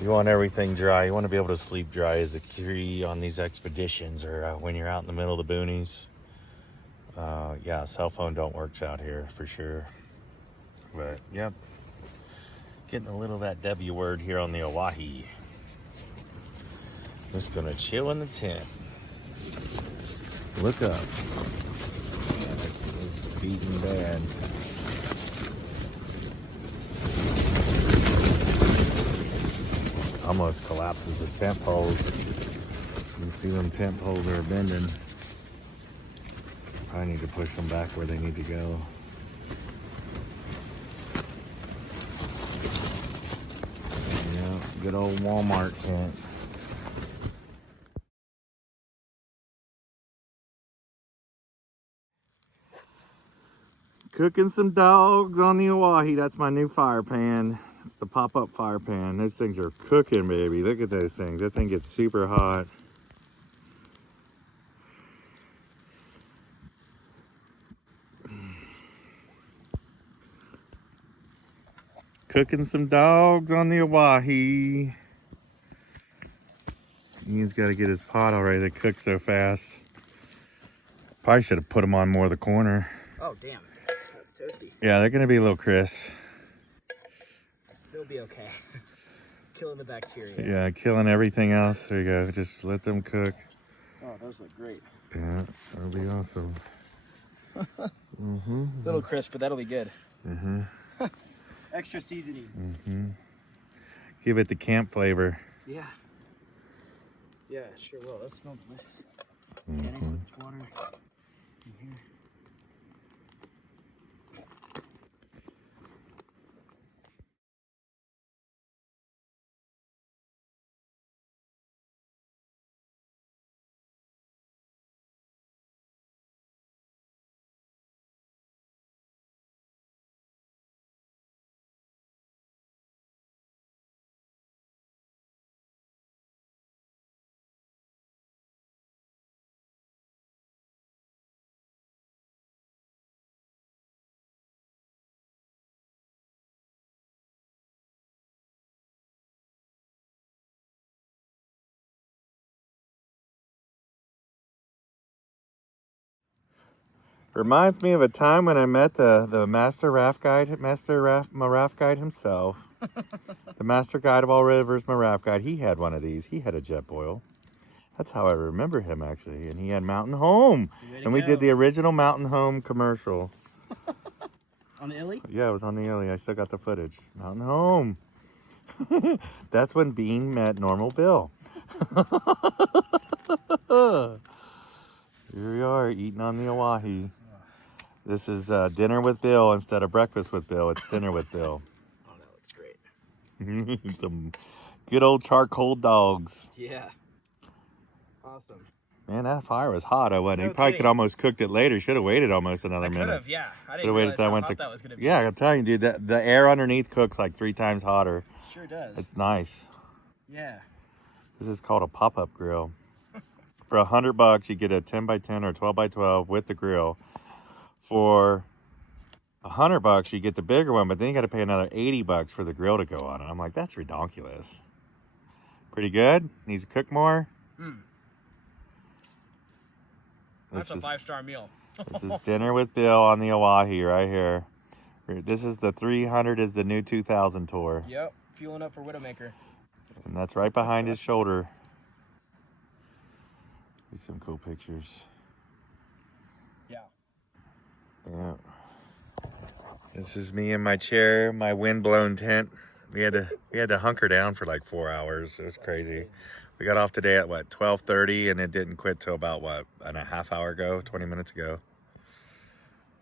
You want everything dry. You want to be able to sleep dry is the key on these expeditions or when you're out in the middle of the boonies. Yeah, cell phone don't work out here for sure. But, yep. Getting a little of that W word here on the Owyhee. Just gonna chill in the tent. Look up. Yeah, this is beaten bad. Almost collapses the tent poles. You see them tent poles are bending. I need to push them back where they need to go. Yeah, good old Walmart tent. Cooking some dogs on the Owyhee. That's my new fire pan. It's the pop-up fire pan. Those things are cooking, baby. Look at those things. That thing gets super hot. Cooking some dogs on the Owyhee. Ian's got to get his pot already. They cook so fast. Probably should have put them on more of the corner. Oh, damn. That's toasty. Yeah, they're going to be a little crisp. They'll be okay. Killing the bacteria. Yeah, killing everything else. There you go. Just let them cook. Oh, those look great. Yeah, that'll be awesome. Little crisp, but that'll be good. Mm-hmm. Extra seasoning. Mm-hmm. Give it the camp flavor. Yeah. Yeah, sure will. That smells delicious. Mm-hmm. Water in here. Reminds me of a time when I met the master raft guide himself. The master guide of all rivers, my raft guide. He had one of these. He had a jet boil. That's how I remember him, actually. And he had Mountain Home. And we did the original Mountain Home commercial. On the Illy? Yeah, it was on the Illy. I still got the footage. Mountain Home. That's when Bean met Normal Bill. Here we are, eating on the Owyhee. This is dinner with Bill instead of breakfast with Bill. It's dinner with Bill. Oh, that looks great. Some good old charcoal dogs. Yeah. Awesome. Man, that fire was hot. I wasn't. No He probably kidding. could almost cooked it later. Should have waited almost another I minute. could have, yeah. I Should've didn't waited realize till I how went hot to- that was going to be. Yeah, I'm telling you, dude, the air underneath cooks like 3 times hotter. Sure does. It's nice. Yeah. This is called a pop-up grill. For $100, you get a 10 by 10 or 12 by 12 with the grill. For $100, you get the bigger one, but then you got to pay another $80 for the grill to go on. And I'm like, that's ridiculous. Pretty good. Needs to cook more. That's This a is- 5-star meal. This is dinner with Bill on the Owyhee right here. This is the 300 is the new 2000 tour. Yep. Fueling up for Widowmaker. And that's right behind his shoulder. See some cool pictures. Yeah. Yeah. This is me in my chair, my windblown tent. We had to hunker down for like 4 hours. It was crazy. We got off today at what, 12:30, and it didn't quit till about what, a half hour ago, 20 minutes ago.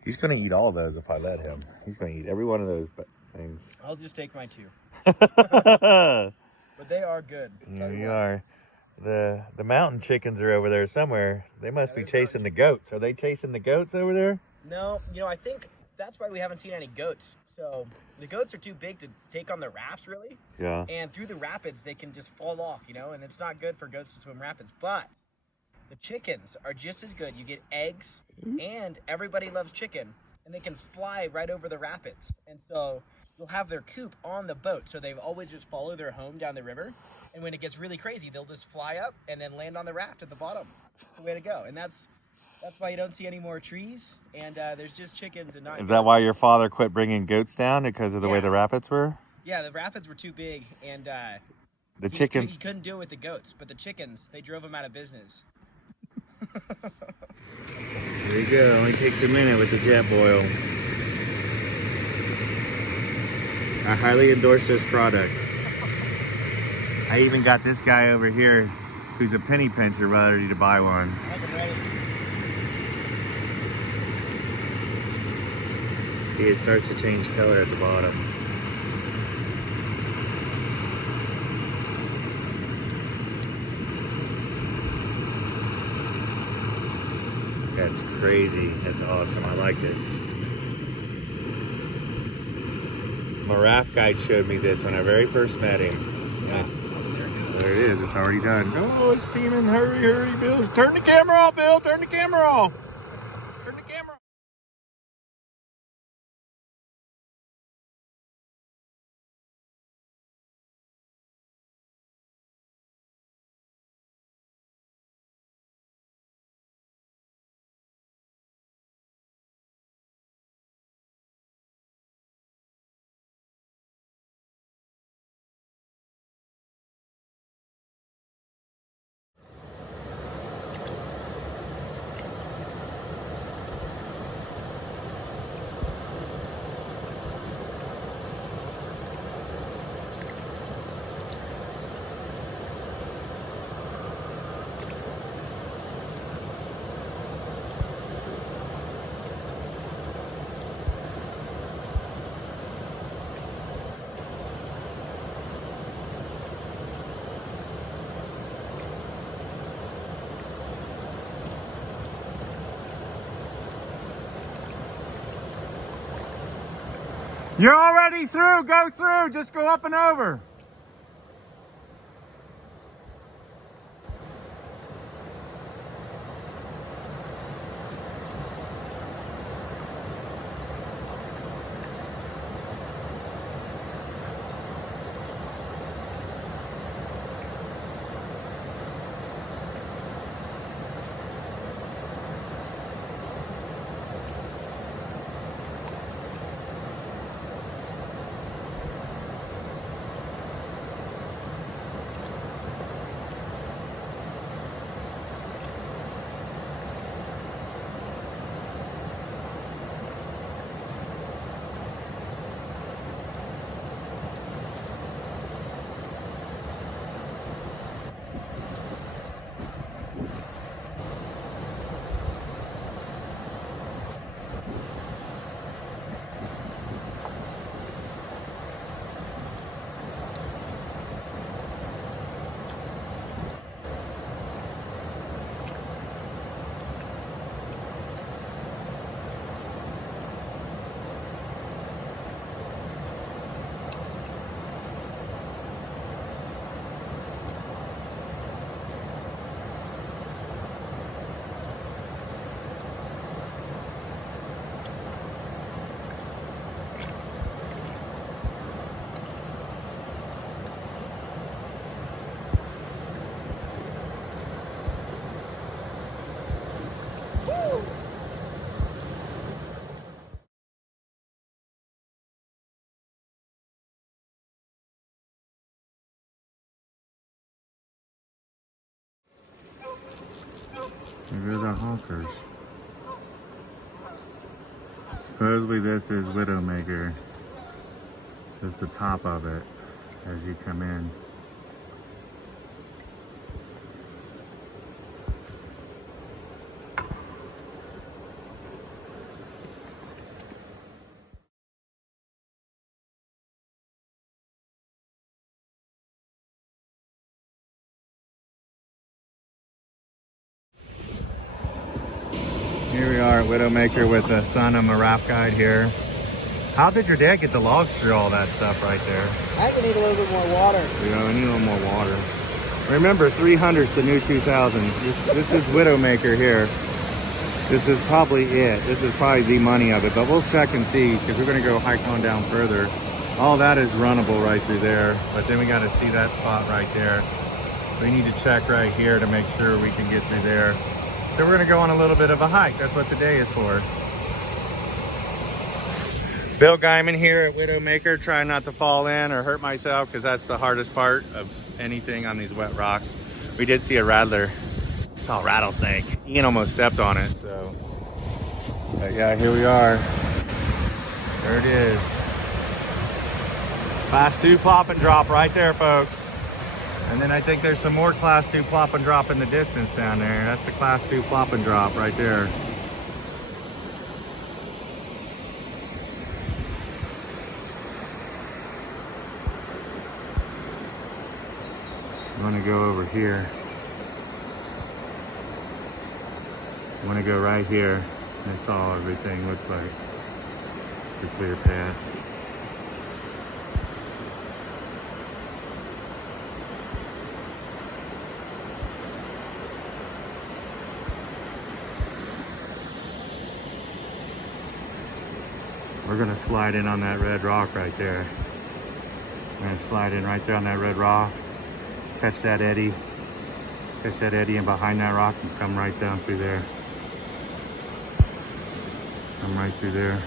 He's gonna eat all of those if I let him. He's gonna eat every one of those things. I'll just take my 2. Here But they are good. Tell you we what. are. The mountain chickens are over there somewhere. They must be chasing the goats. Are they chasing the goats over there? No, I think that's why we haven't seen any goats. So the goats are too big to take on the rafts, really. Yeah. And through the rapids, they can just fall off, and it's not good for goats to swim rapids. But the chickens are just as good. You get eggs, and everybody loves chicken, and they can fly right over the rapids. And so you'll have their coop on the boat, so they've always just follow their home down the river. And when it gets really crazy, they'll just fly up and then land on the raft at the bottom. That's the way to go. And that's why you don't see any more trees, and there's just chickens and not Is that why your father quit bringing goats down because of the way Yeah. the rapids were? Yeah, the rapids were too big, and The he chickens. couldn't deal with the goats, but the chickens, they drove him out of business. There you go. Only takes a minute with the jet boil. I highly endorse this product. I even got this guy over here who's a penny pincher ready to buy one. I can really- See, it starts to change color at the bottom. That's crazy. That's awesome. I like it. My raft guide showed me this when I very first met him. Yeah. There it is. It's already done. Oh, it's steaming. Hurry, hurry, Bill. Turn the camera off, Bill. Turn the camera off. You're already through. Go through. Just go up and over. Here's our honkers. Supposedly this is Widowmaker. This is the top of it as you come in. Here we are at Widowmaker with the son of my raft guide here. How did your dad get the logs through all that stuff right there? I think we need a little bit more water. Yeah, we need a little more water. Remember, 300's the new 2000. This is Widowmaker here. This is probably it. This is probably the money of it, but we'll check and see because we're gonna go hike on down further. All that is runnable right through there, but then we gotta see that spot right there. We need to check right here to make sure we can get through there. So we're gonna go on a little bit of a hike. That's what today is for. Bill Guyman here at Widowmaker, trying not to fall in or hurt myself because that's the hardest part of anything on these wet rocks. We did see a rattler. Saw a rattlesnake. Ian almost stepped on it, so. But yeah, here we are. There it is. Class 2 plop and drop right there, folks. And then I think there's some more Class 2 plop and drop in the distance down there. That's the Class 2 plop and drop right there. I'm gonna go over here. I'm gonna go right here. That's all everything looks like. The clear path. We're gonna slide in on that red rock right there. We're gonna slide in right there on that red rock. Catch that eddy. Catch that eddy and behind that rock and come right down through there. Come right through there.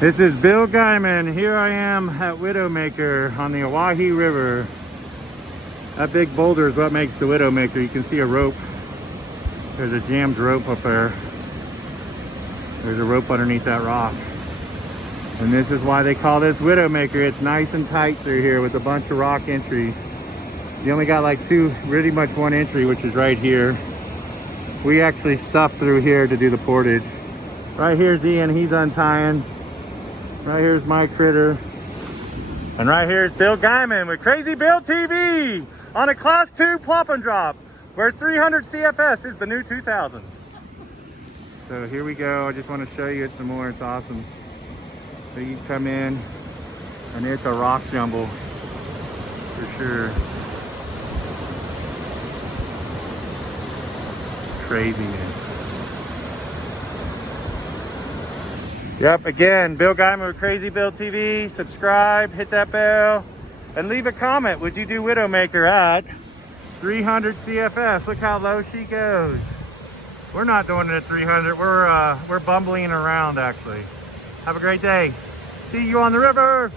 This is Bill Guyman. Here I am at Widowmaker on the Owyhee River. That big boulder is what makes the Widowmaker. You can see a rope. There's a jammed rope up there. There's a rope underneath that rock. And this is why they call this Widowmaker. It's nice and tight through here with a bunch of rock entries. You only got like really much one entry, which is right here. We actually stuffed through here to do the portage. Right here's Ian, he's untying. Right here's my critter. And right here's Bill Guyman with Crazy Bill TV on a Class 2 plop and drop, where 300 CFS is the new 2000. So here we go. I just want to show you it some more. It's awesome. So you come in, and it's a rock jumble for sure. Craziness. Yep, again, Bill Guyman with Crazy Bill TV. Subscribe, hit that bell, and leave a comment. Would you do Widowmaker at 300 CFS? Look how low she goes. We're not doing it at 300. We're bumbling around, actually. Have a great day. See you on the river.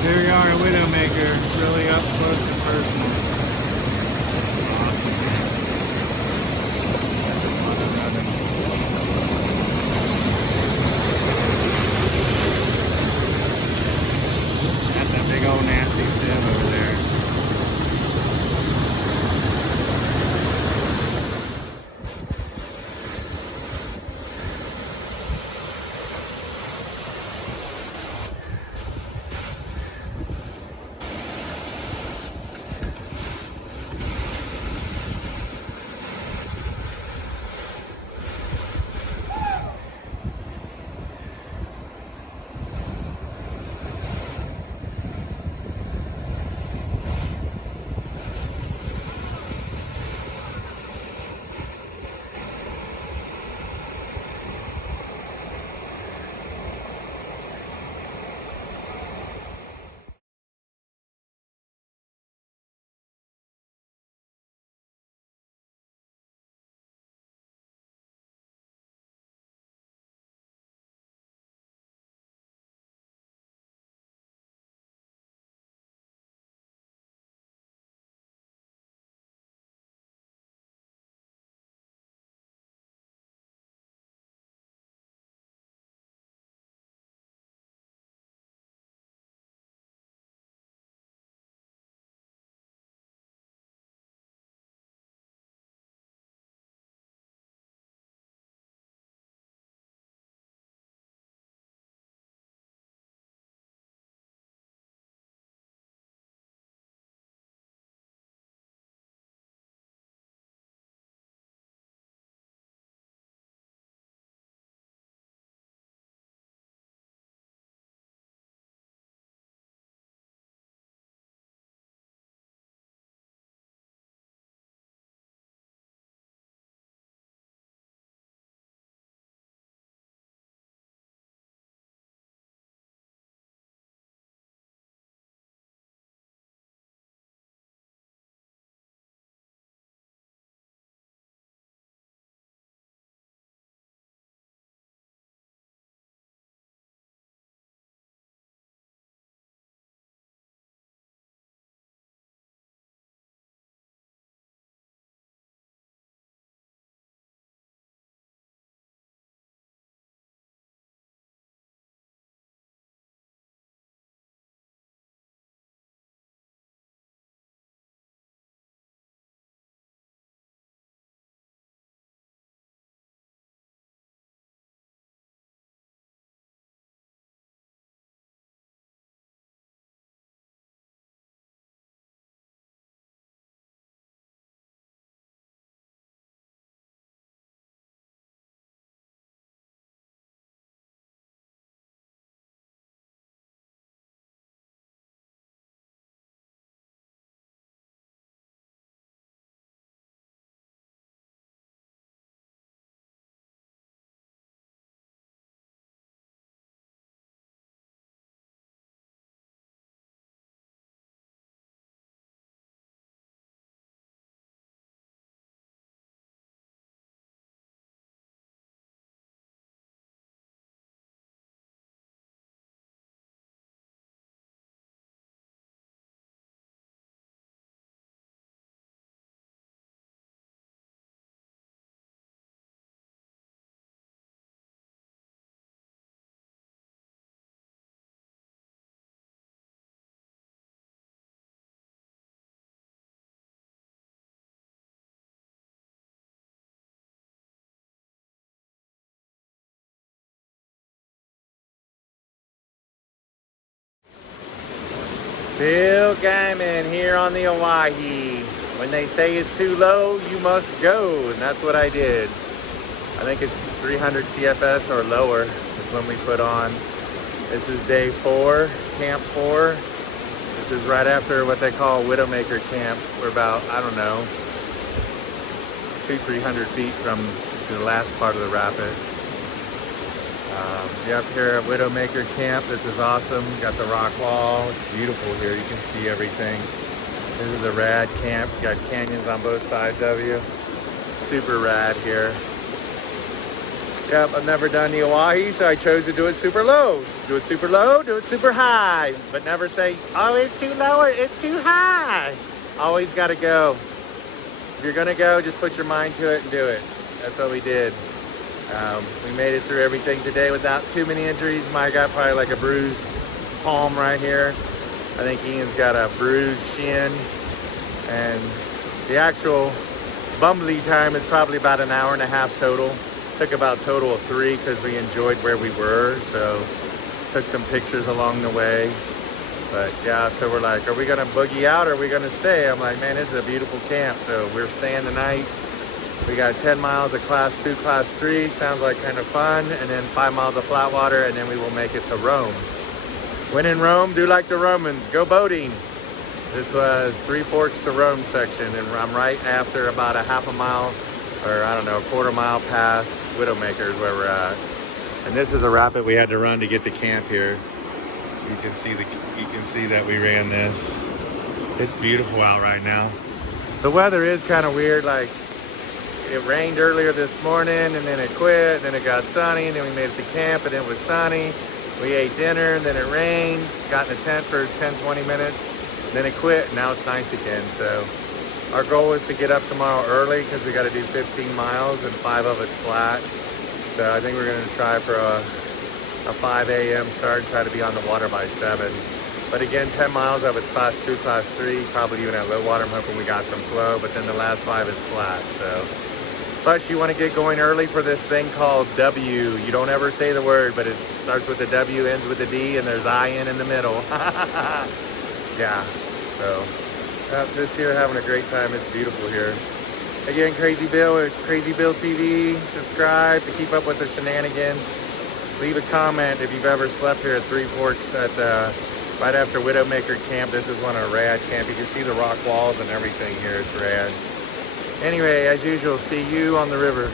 Here we are at Widowmaker, really up close and personal. Awesome. That's a big old nasty stem over there. Bill Guyman here on the Owyhee. When they say it's too low, you must go, and that's what I did. I think it's 300 CFS or lower is when we put on. This is day 4, camp 4. This is right after what they call Widowmaker camp. We're about, I don't know, 200-300 feet from the last part of the rapid. Up here at Widowmaker camp, this is awesome. Got the rock wall, it's beautiful here. You can see everything. This is a rad camp. You got canyons on both sides of you. Super rad here. Yep, I've never done the Owyhee, so I chose to do it super low. Do it super low, do it super high. But never say, oh, it's too low or it's too high. Always gotta go. If you're gonna go, just put your mind to it and do it. That's what we did. We made it through everything today without too many injuries. Mike got probably like a bruised palm right here. I think Ian's got a bruised shin. And the actual bumbling time is probably about an hour and a half total. Took about a total of 3 because we enjoyed where we were. So took some pictures along the way. But yeah, so we're like, are we gonna boogie out or are we gonna stay? I'm like, man, this is a beautiful camp. So we're staying tonight. We got 10 miles of class 2, class 3, sounds like kind of fun, and then 5 miles of flat water, and then we will make it to Rome. When in Rome, do like the Romans, go boating. This was Three Forks to Rome section, and I'm right after about a half a mile, or I don't know, a quarter mile past Widowmaker is where we're at. And this is a rapid we had to run to get to camp here. You can see that we ran this. It's beautiful out right now. The weather is kind of weird, like, it rained earlier this morning and then it quit, and then it got sunny, and then we made it to camp and it was sunny. We ate dinner and then it rained, got in the tent for 10-20 minutes, then it quit, and now it's nice again. So our goal is to get up tomorrow early because we got to do 15 miles and 5 of it's flat. So I think we're going to try for a 5 a.m. start and try to be on the water by 7. But again, 10 miles of it's class 2, class 3, probably even at low water. I'm hoping we got some flow, but then the last 5 is flat. So plus, you want to get going early for this thing called W. You don't ever say the word, but it starts with a W, ends with a D, and there's IN in the middle. Yeah, so just here having a great time. It's beautiful here. Again, Crazy Bill at Crazy Bill TV. Subscribe to keep up with the shenanigans. Leave a comment if you've ever slept here at Three Forks at right after Widowmaker camp. This is one of the rad camp. You can see the rock walls and everything here. It's rad. Anyway, as usual, see you on the river.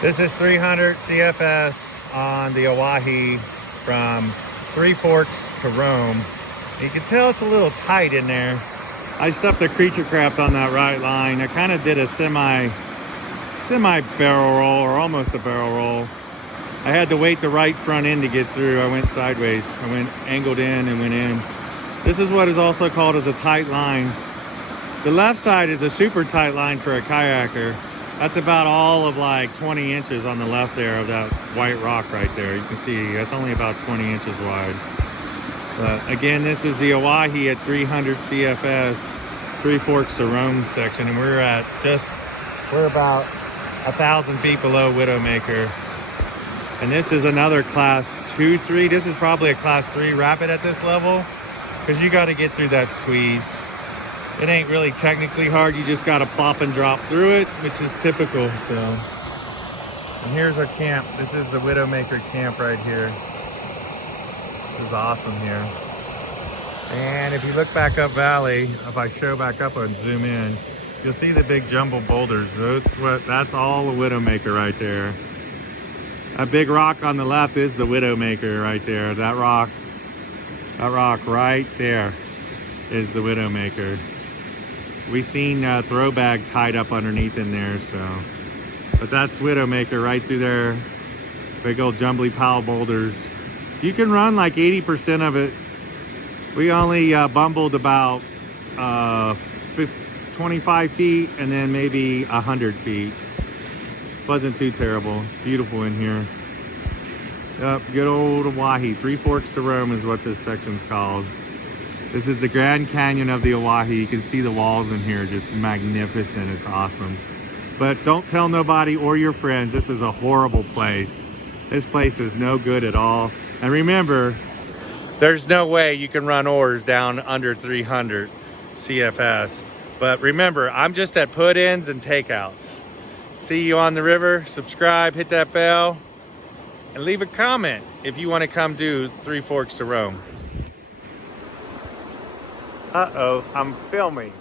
This is 300 CFS on the Owyhee from Three Forks to Rome. You can tell it's a little tight in there. I stuffed the creature craft on that right line. I kind of did a semi barrel roll, or almost a barrel roll. I had to wait the right front end to get through. I went sideways. I went angled in and went in. This is what is also called as a tight line. The left side is a super tight line for a kayaker. That's about all of like 20 inches on the left there of that white rock right there. You can see that's only about 20 inches wide. But again, this is the Owyhee at 300 CFS, Three Forks to Rome section, and we're about 1,000 feet below Widowmaker. And this is another class 2-3. This is probably a class 3 rapid at this level, because you got to get through that squeeze. It ain't really technically hard. You just got to plop and drop through it, which is typical. So, and here's our camp. This is the Widowmaker camp right here. This is awesome here. And if you look back up valley, if I show back up and zoom in, you'll see the big jumbo boulders. That's all the Widowmaker right there. That big rock on the left is the Widowmaker right there. That rock right there is the Widowmaker. We seen throw bag tied up underneath in there, so. But that's Widowmaker right through there. Big old jumbly pile boulders. You can run like 80% of it. We only bumbled about 25 feet and then maybe 100 feet. Wasn't too terrible. It's beautiful in here. Yep, good old Owyhee. Three Forks to Rome is what this section's called. This is the Grand Canyon of the Owyhee. You can see the walls in here, just magnificent. It's awesome. But don't tell nobody or your friends, this is a horrible place. This place is no good at all. And remember, there's no way you can run oars down under 300 CFS. But remember, I'm just at put-ins and takeouts. See you on the river. Subscribe, hit that bell, and leave a comment if you want to come do Three Forks to Rome. Uh-oh, I'm filming.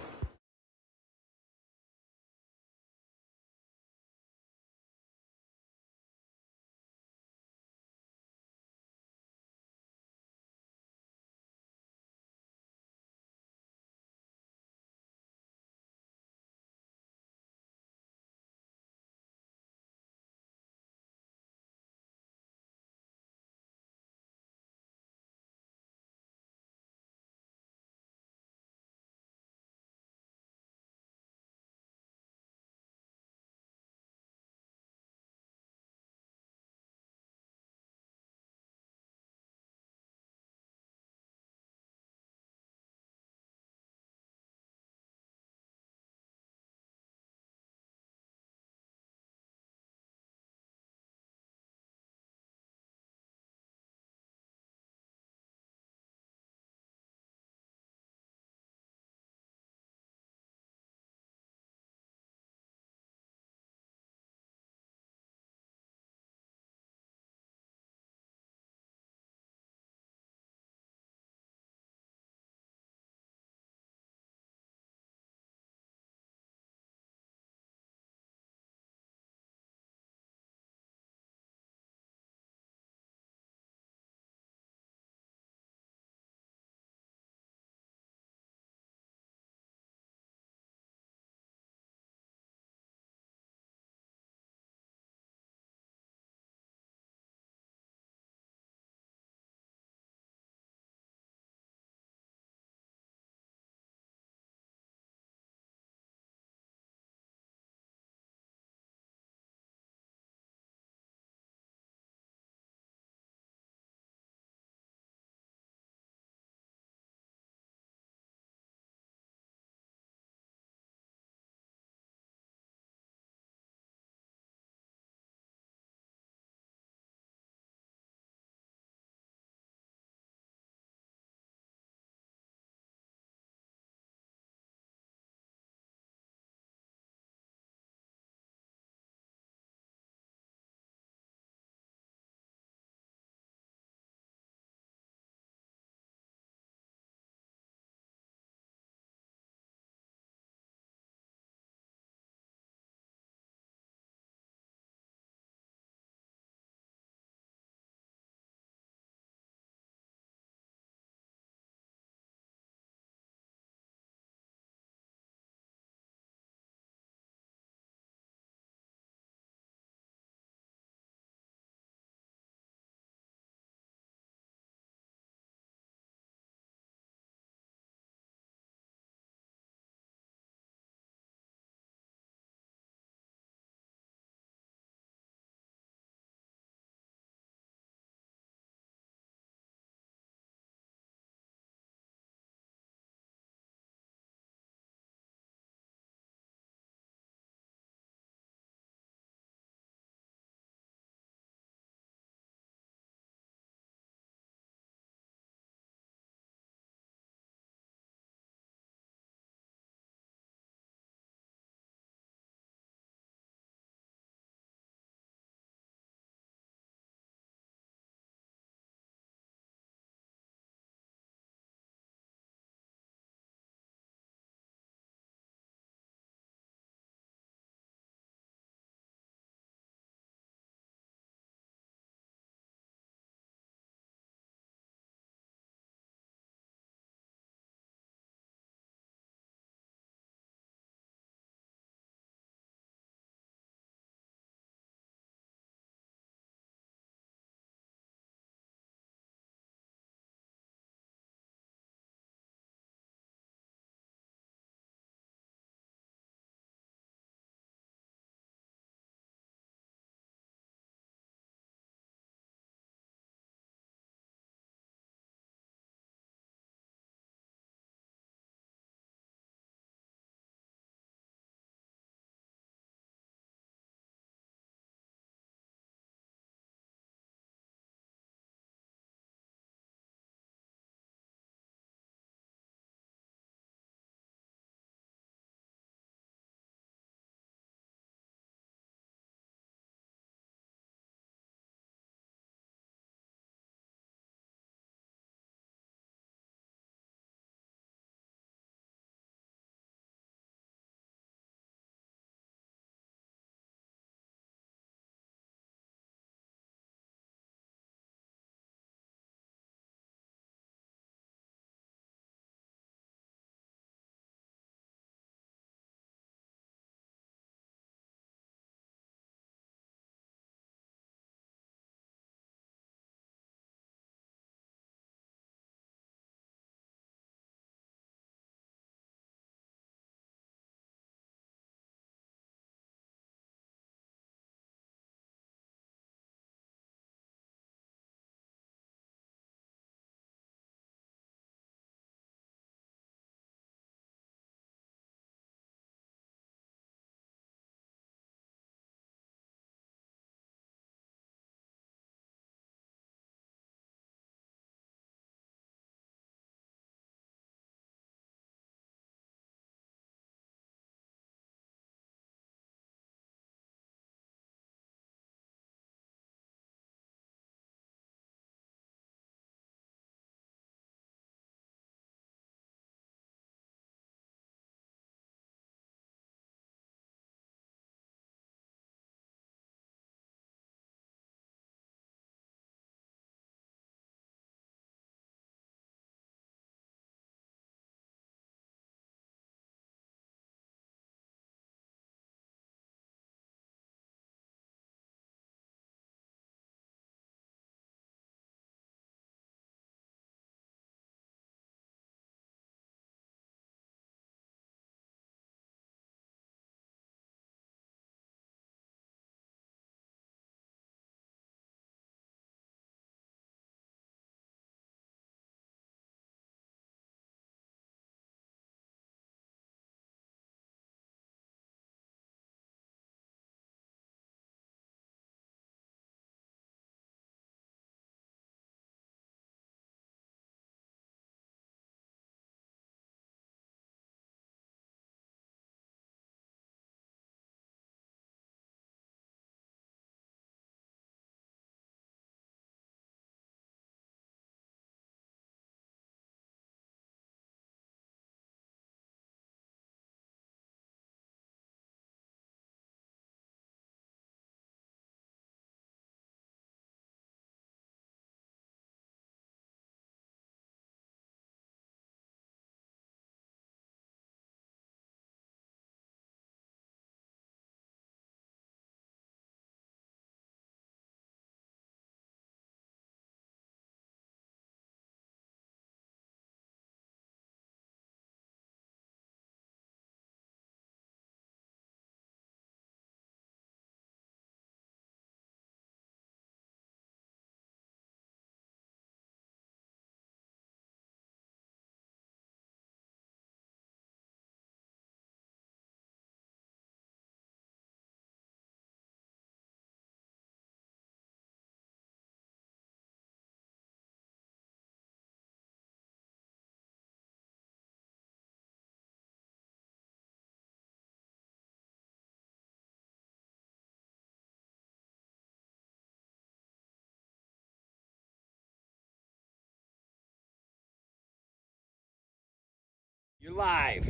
You're live.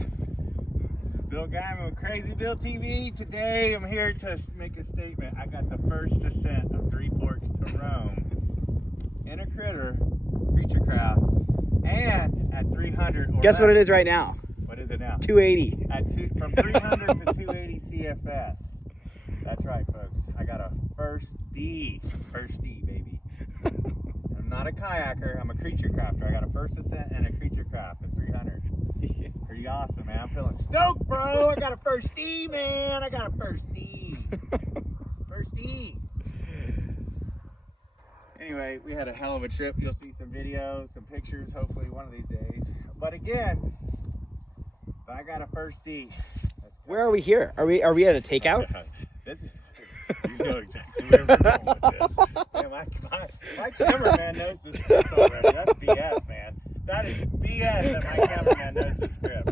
This is Bill Guyman with Crazy Bill TV. Today I'm here to make a statement. I got the first ascent of Three Forks to Rome in a creature craft, and at 300 or Guess what less. it is right now? What is it now? 280. From 300 to 280 CFS. That's right, folks. I got a first D, baby. I'm not a kayaker. I'm a creature crafter. I got a first ascent and a creature craft at 300. Pretty awesome, man. I'm feeling stoked, bro. I got a first D, man. I got a first D. First D. Anyway, we had a hell of a trip. You'll see some videos, some pictures, hopefully one of these days. But again, I got a first D. Where are we here? Are we at a takeout? This is, you know exactly where we're going with this. Man, my cameraman knows the script already. That's BS, man. That is BS that my cameraman knows the script.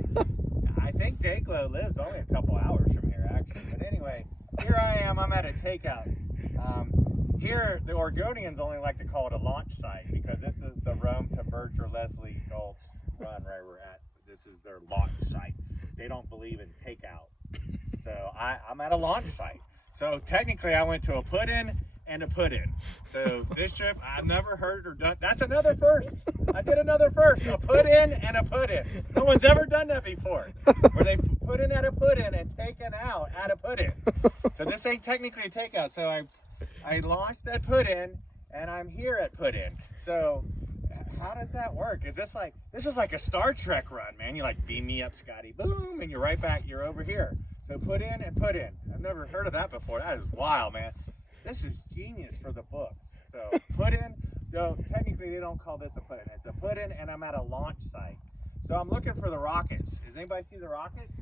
I think Dayglow lives only a couple hours from here, actually. But anyway, here I am. I'm at a takeout. Here, the Oregonians only like to call it a launch site because this is the Rome to Birch or Leslie Gultch run right we're at. This is their launch site. They don't believe in takeout. So I'm at a launch site. So technically I went to a put-in and a put-in. So this trip I've never heard or done. That's another first. I did another first. A put-in and a put-in. No one's ever done that before. Where they put in at a put-in and taken out at a put-in. So this ain't technically a takeout. So I launched at put-in and I'm here at put-in. So how does that work? This is like a Star Trek run, man. You like beam me up, Scotty, boom, and you're right back. You're over here. So put in and put in. I've never heard of that before. That is wild, man. This is genius for the books. So put in, though technically they don't call this a put in. It's a put in, and I'm at a launch site. So I'm looking for the rockets. Does anybody see the rockets?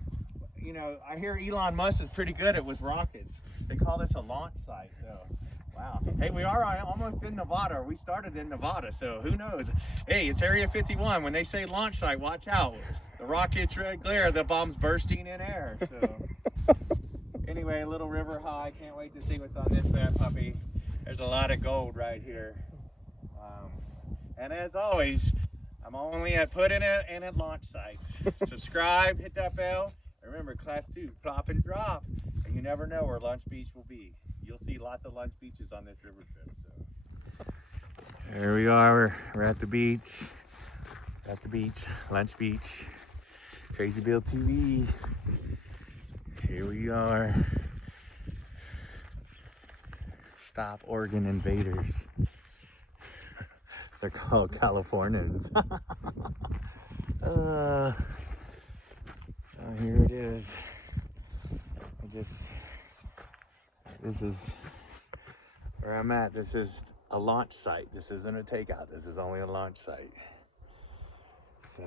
You know, I hear Elon Musk is pretty good at with rockets. They call this a launch site. So. Wow. Hey, we are almost in Nevada. We started in Nevada, so who knows? Hey, it's Area 51. When they say launch site, watch out. The rocket's red glare, the bomb's bursting in air. So, anyway, a little river high. Can't wait to see what's on this bad puppy. There's a lot of gold right here. And as always, I'm only at put in it and at launch sites. Subscribe, hit that bell. Remember, class 2, plop and drop. And you never know where Lunch Beach will be. You'll see lots of lunch beaches on this river trip. So there we are. We're at the beach. Lunch Beach. Crazy Bill TV. Here we are. Stop Oregon invaders. They're called Californians. Oh, here it is. This is where I'm at. This is a launch site. This isn't a takeout. This is only a launch site. So,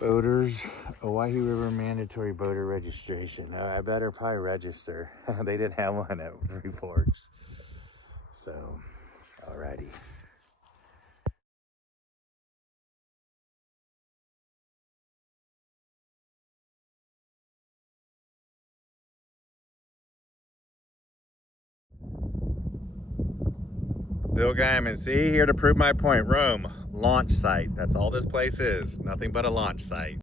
boaters, Owyhee River mandatory boater registration. I better probably register. They didn't have one at Three Forks. So, alrighty. Bill Guyman, see, here to prove my point. Rome, launch site. That's all this place is. Nothing but a launch site.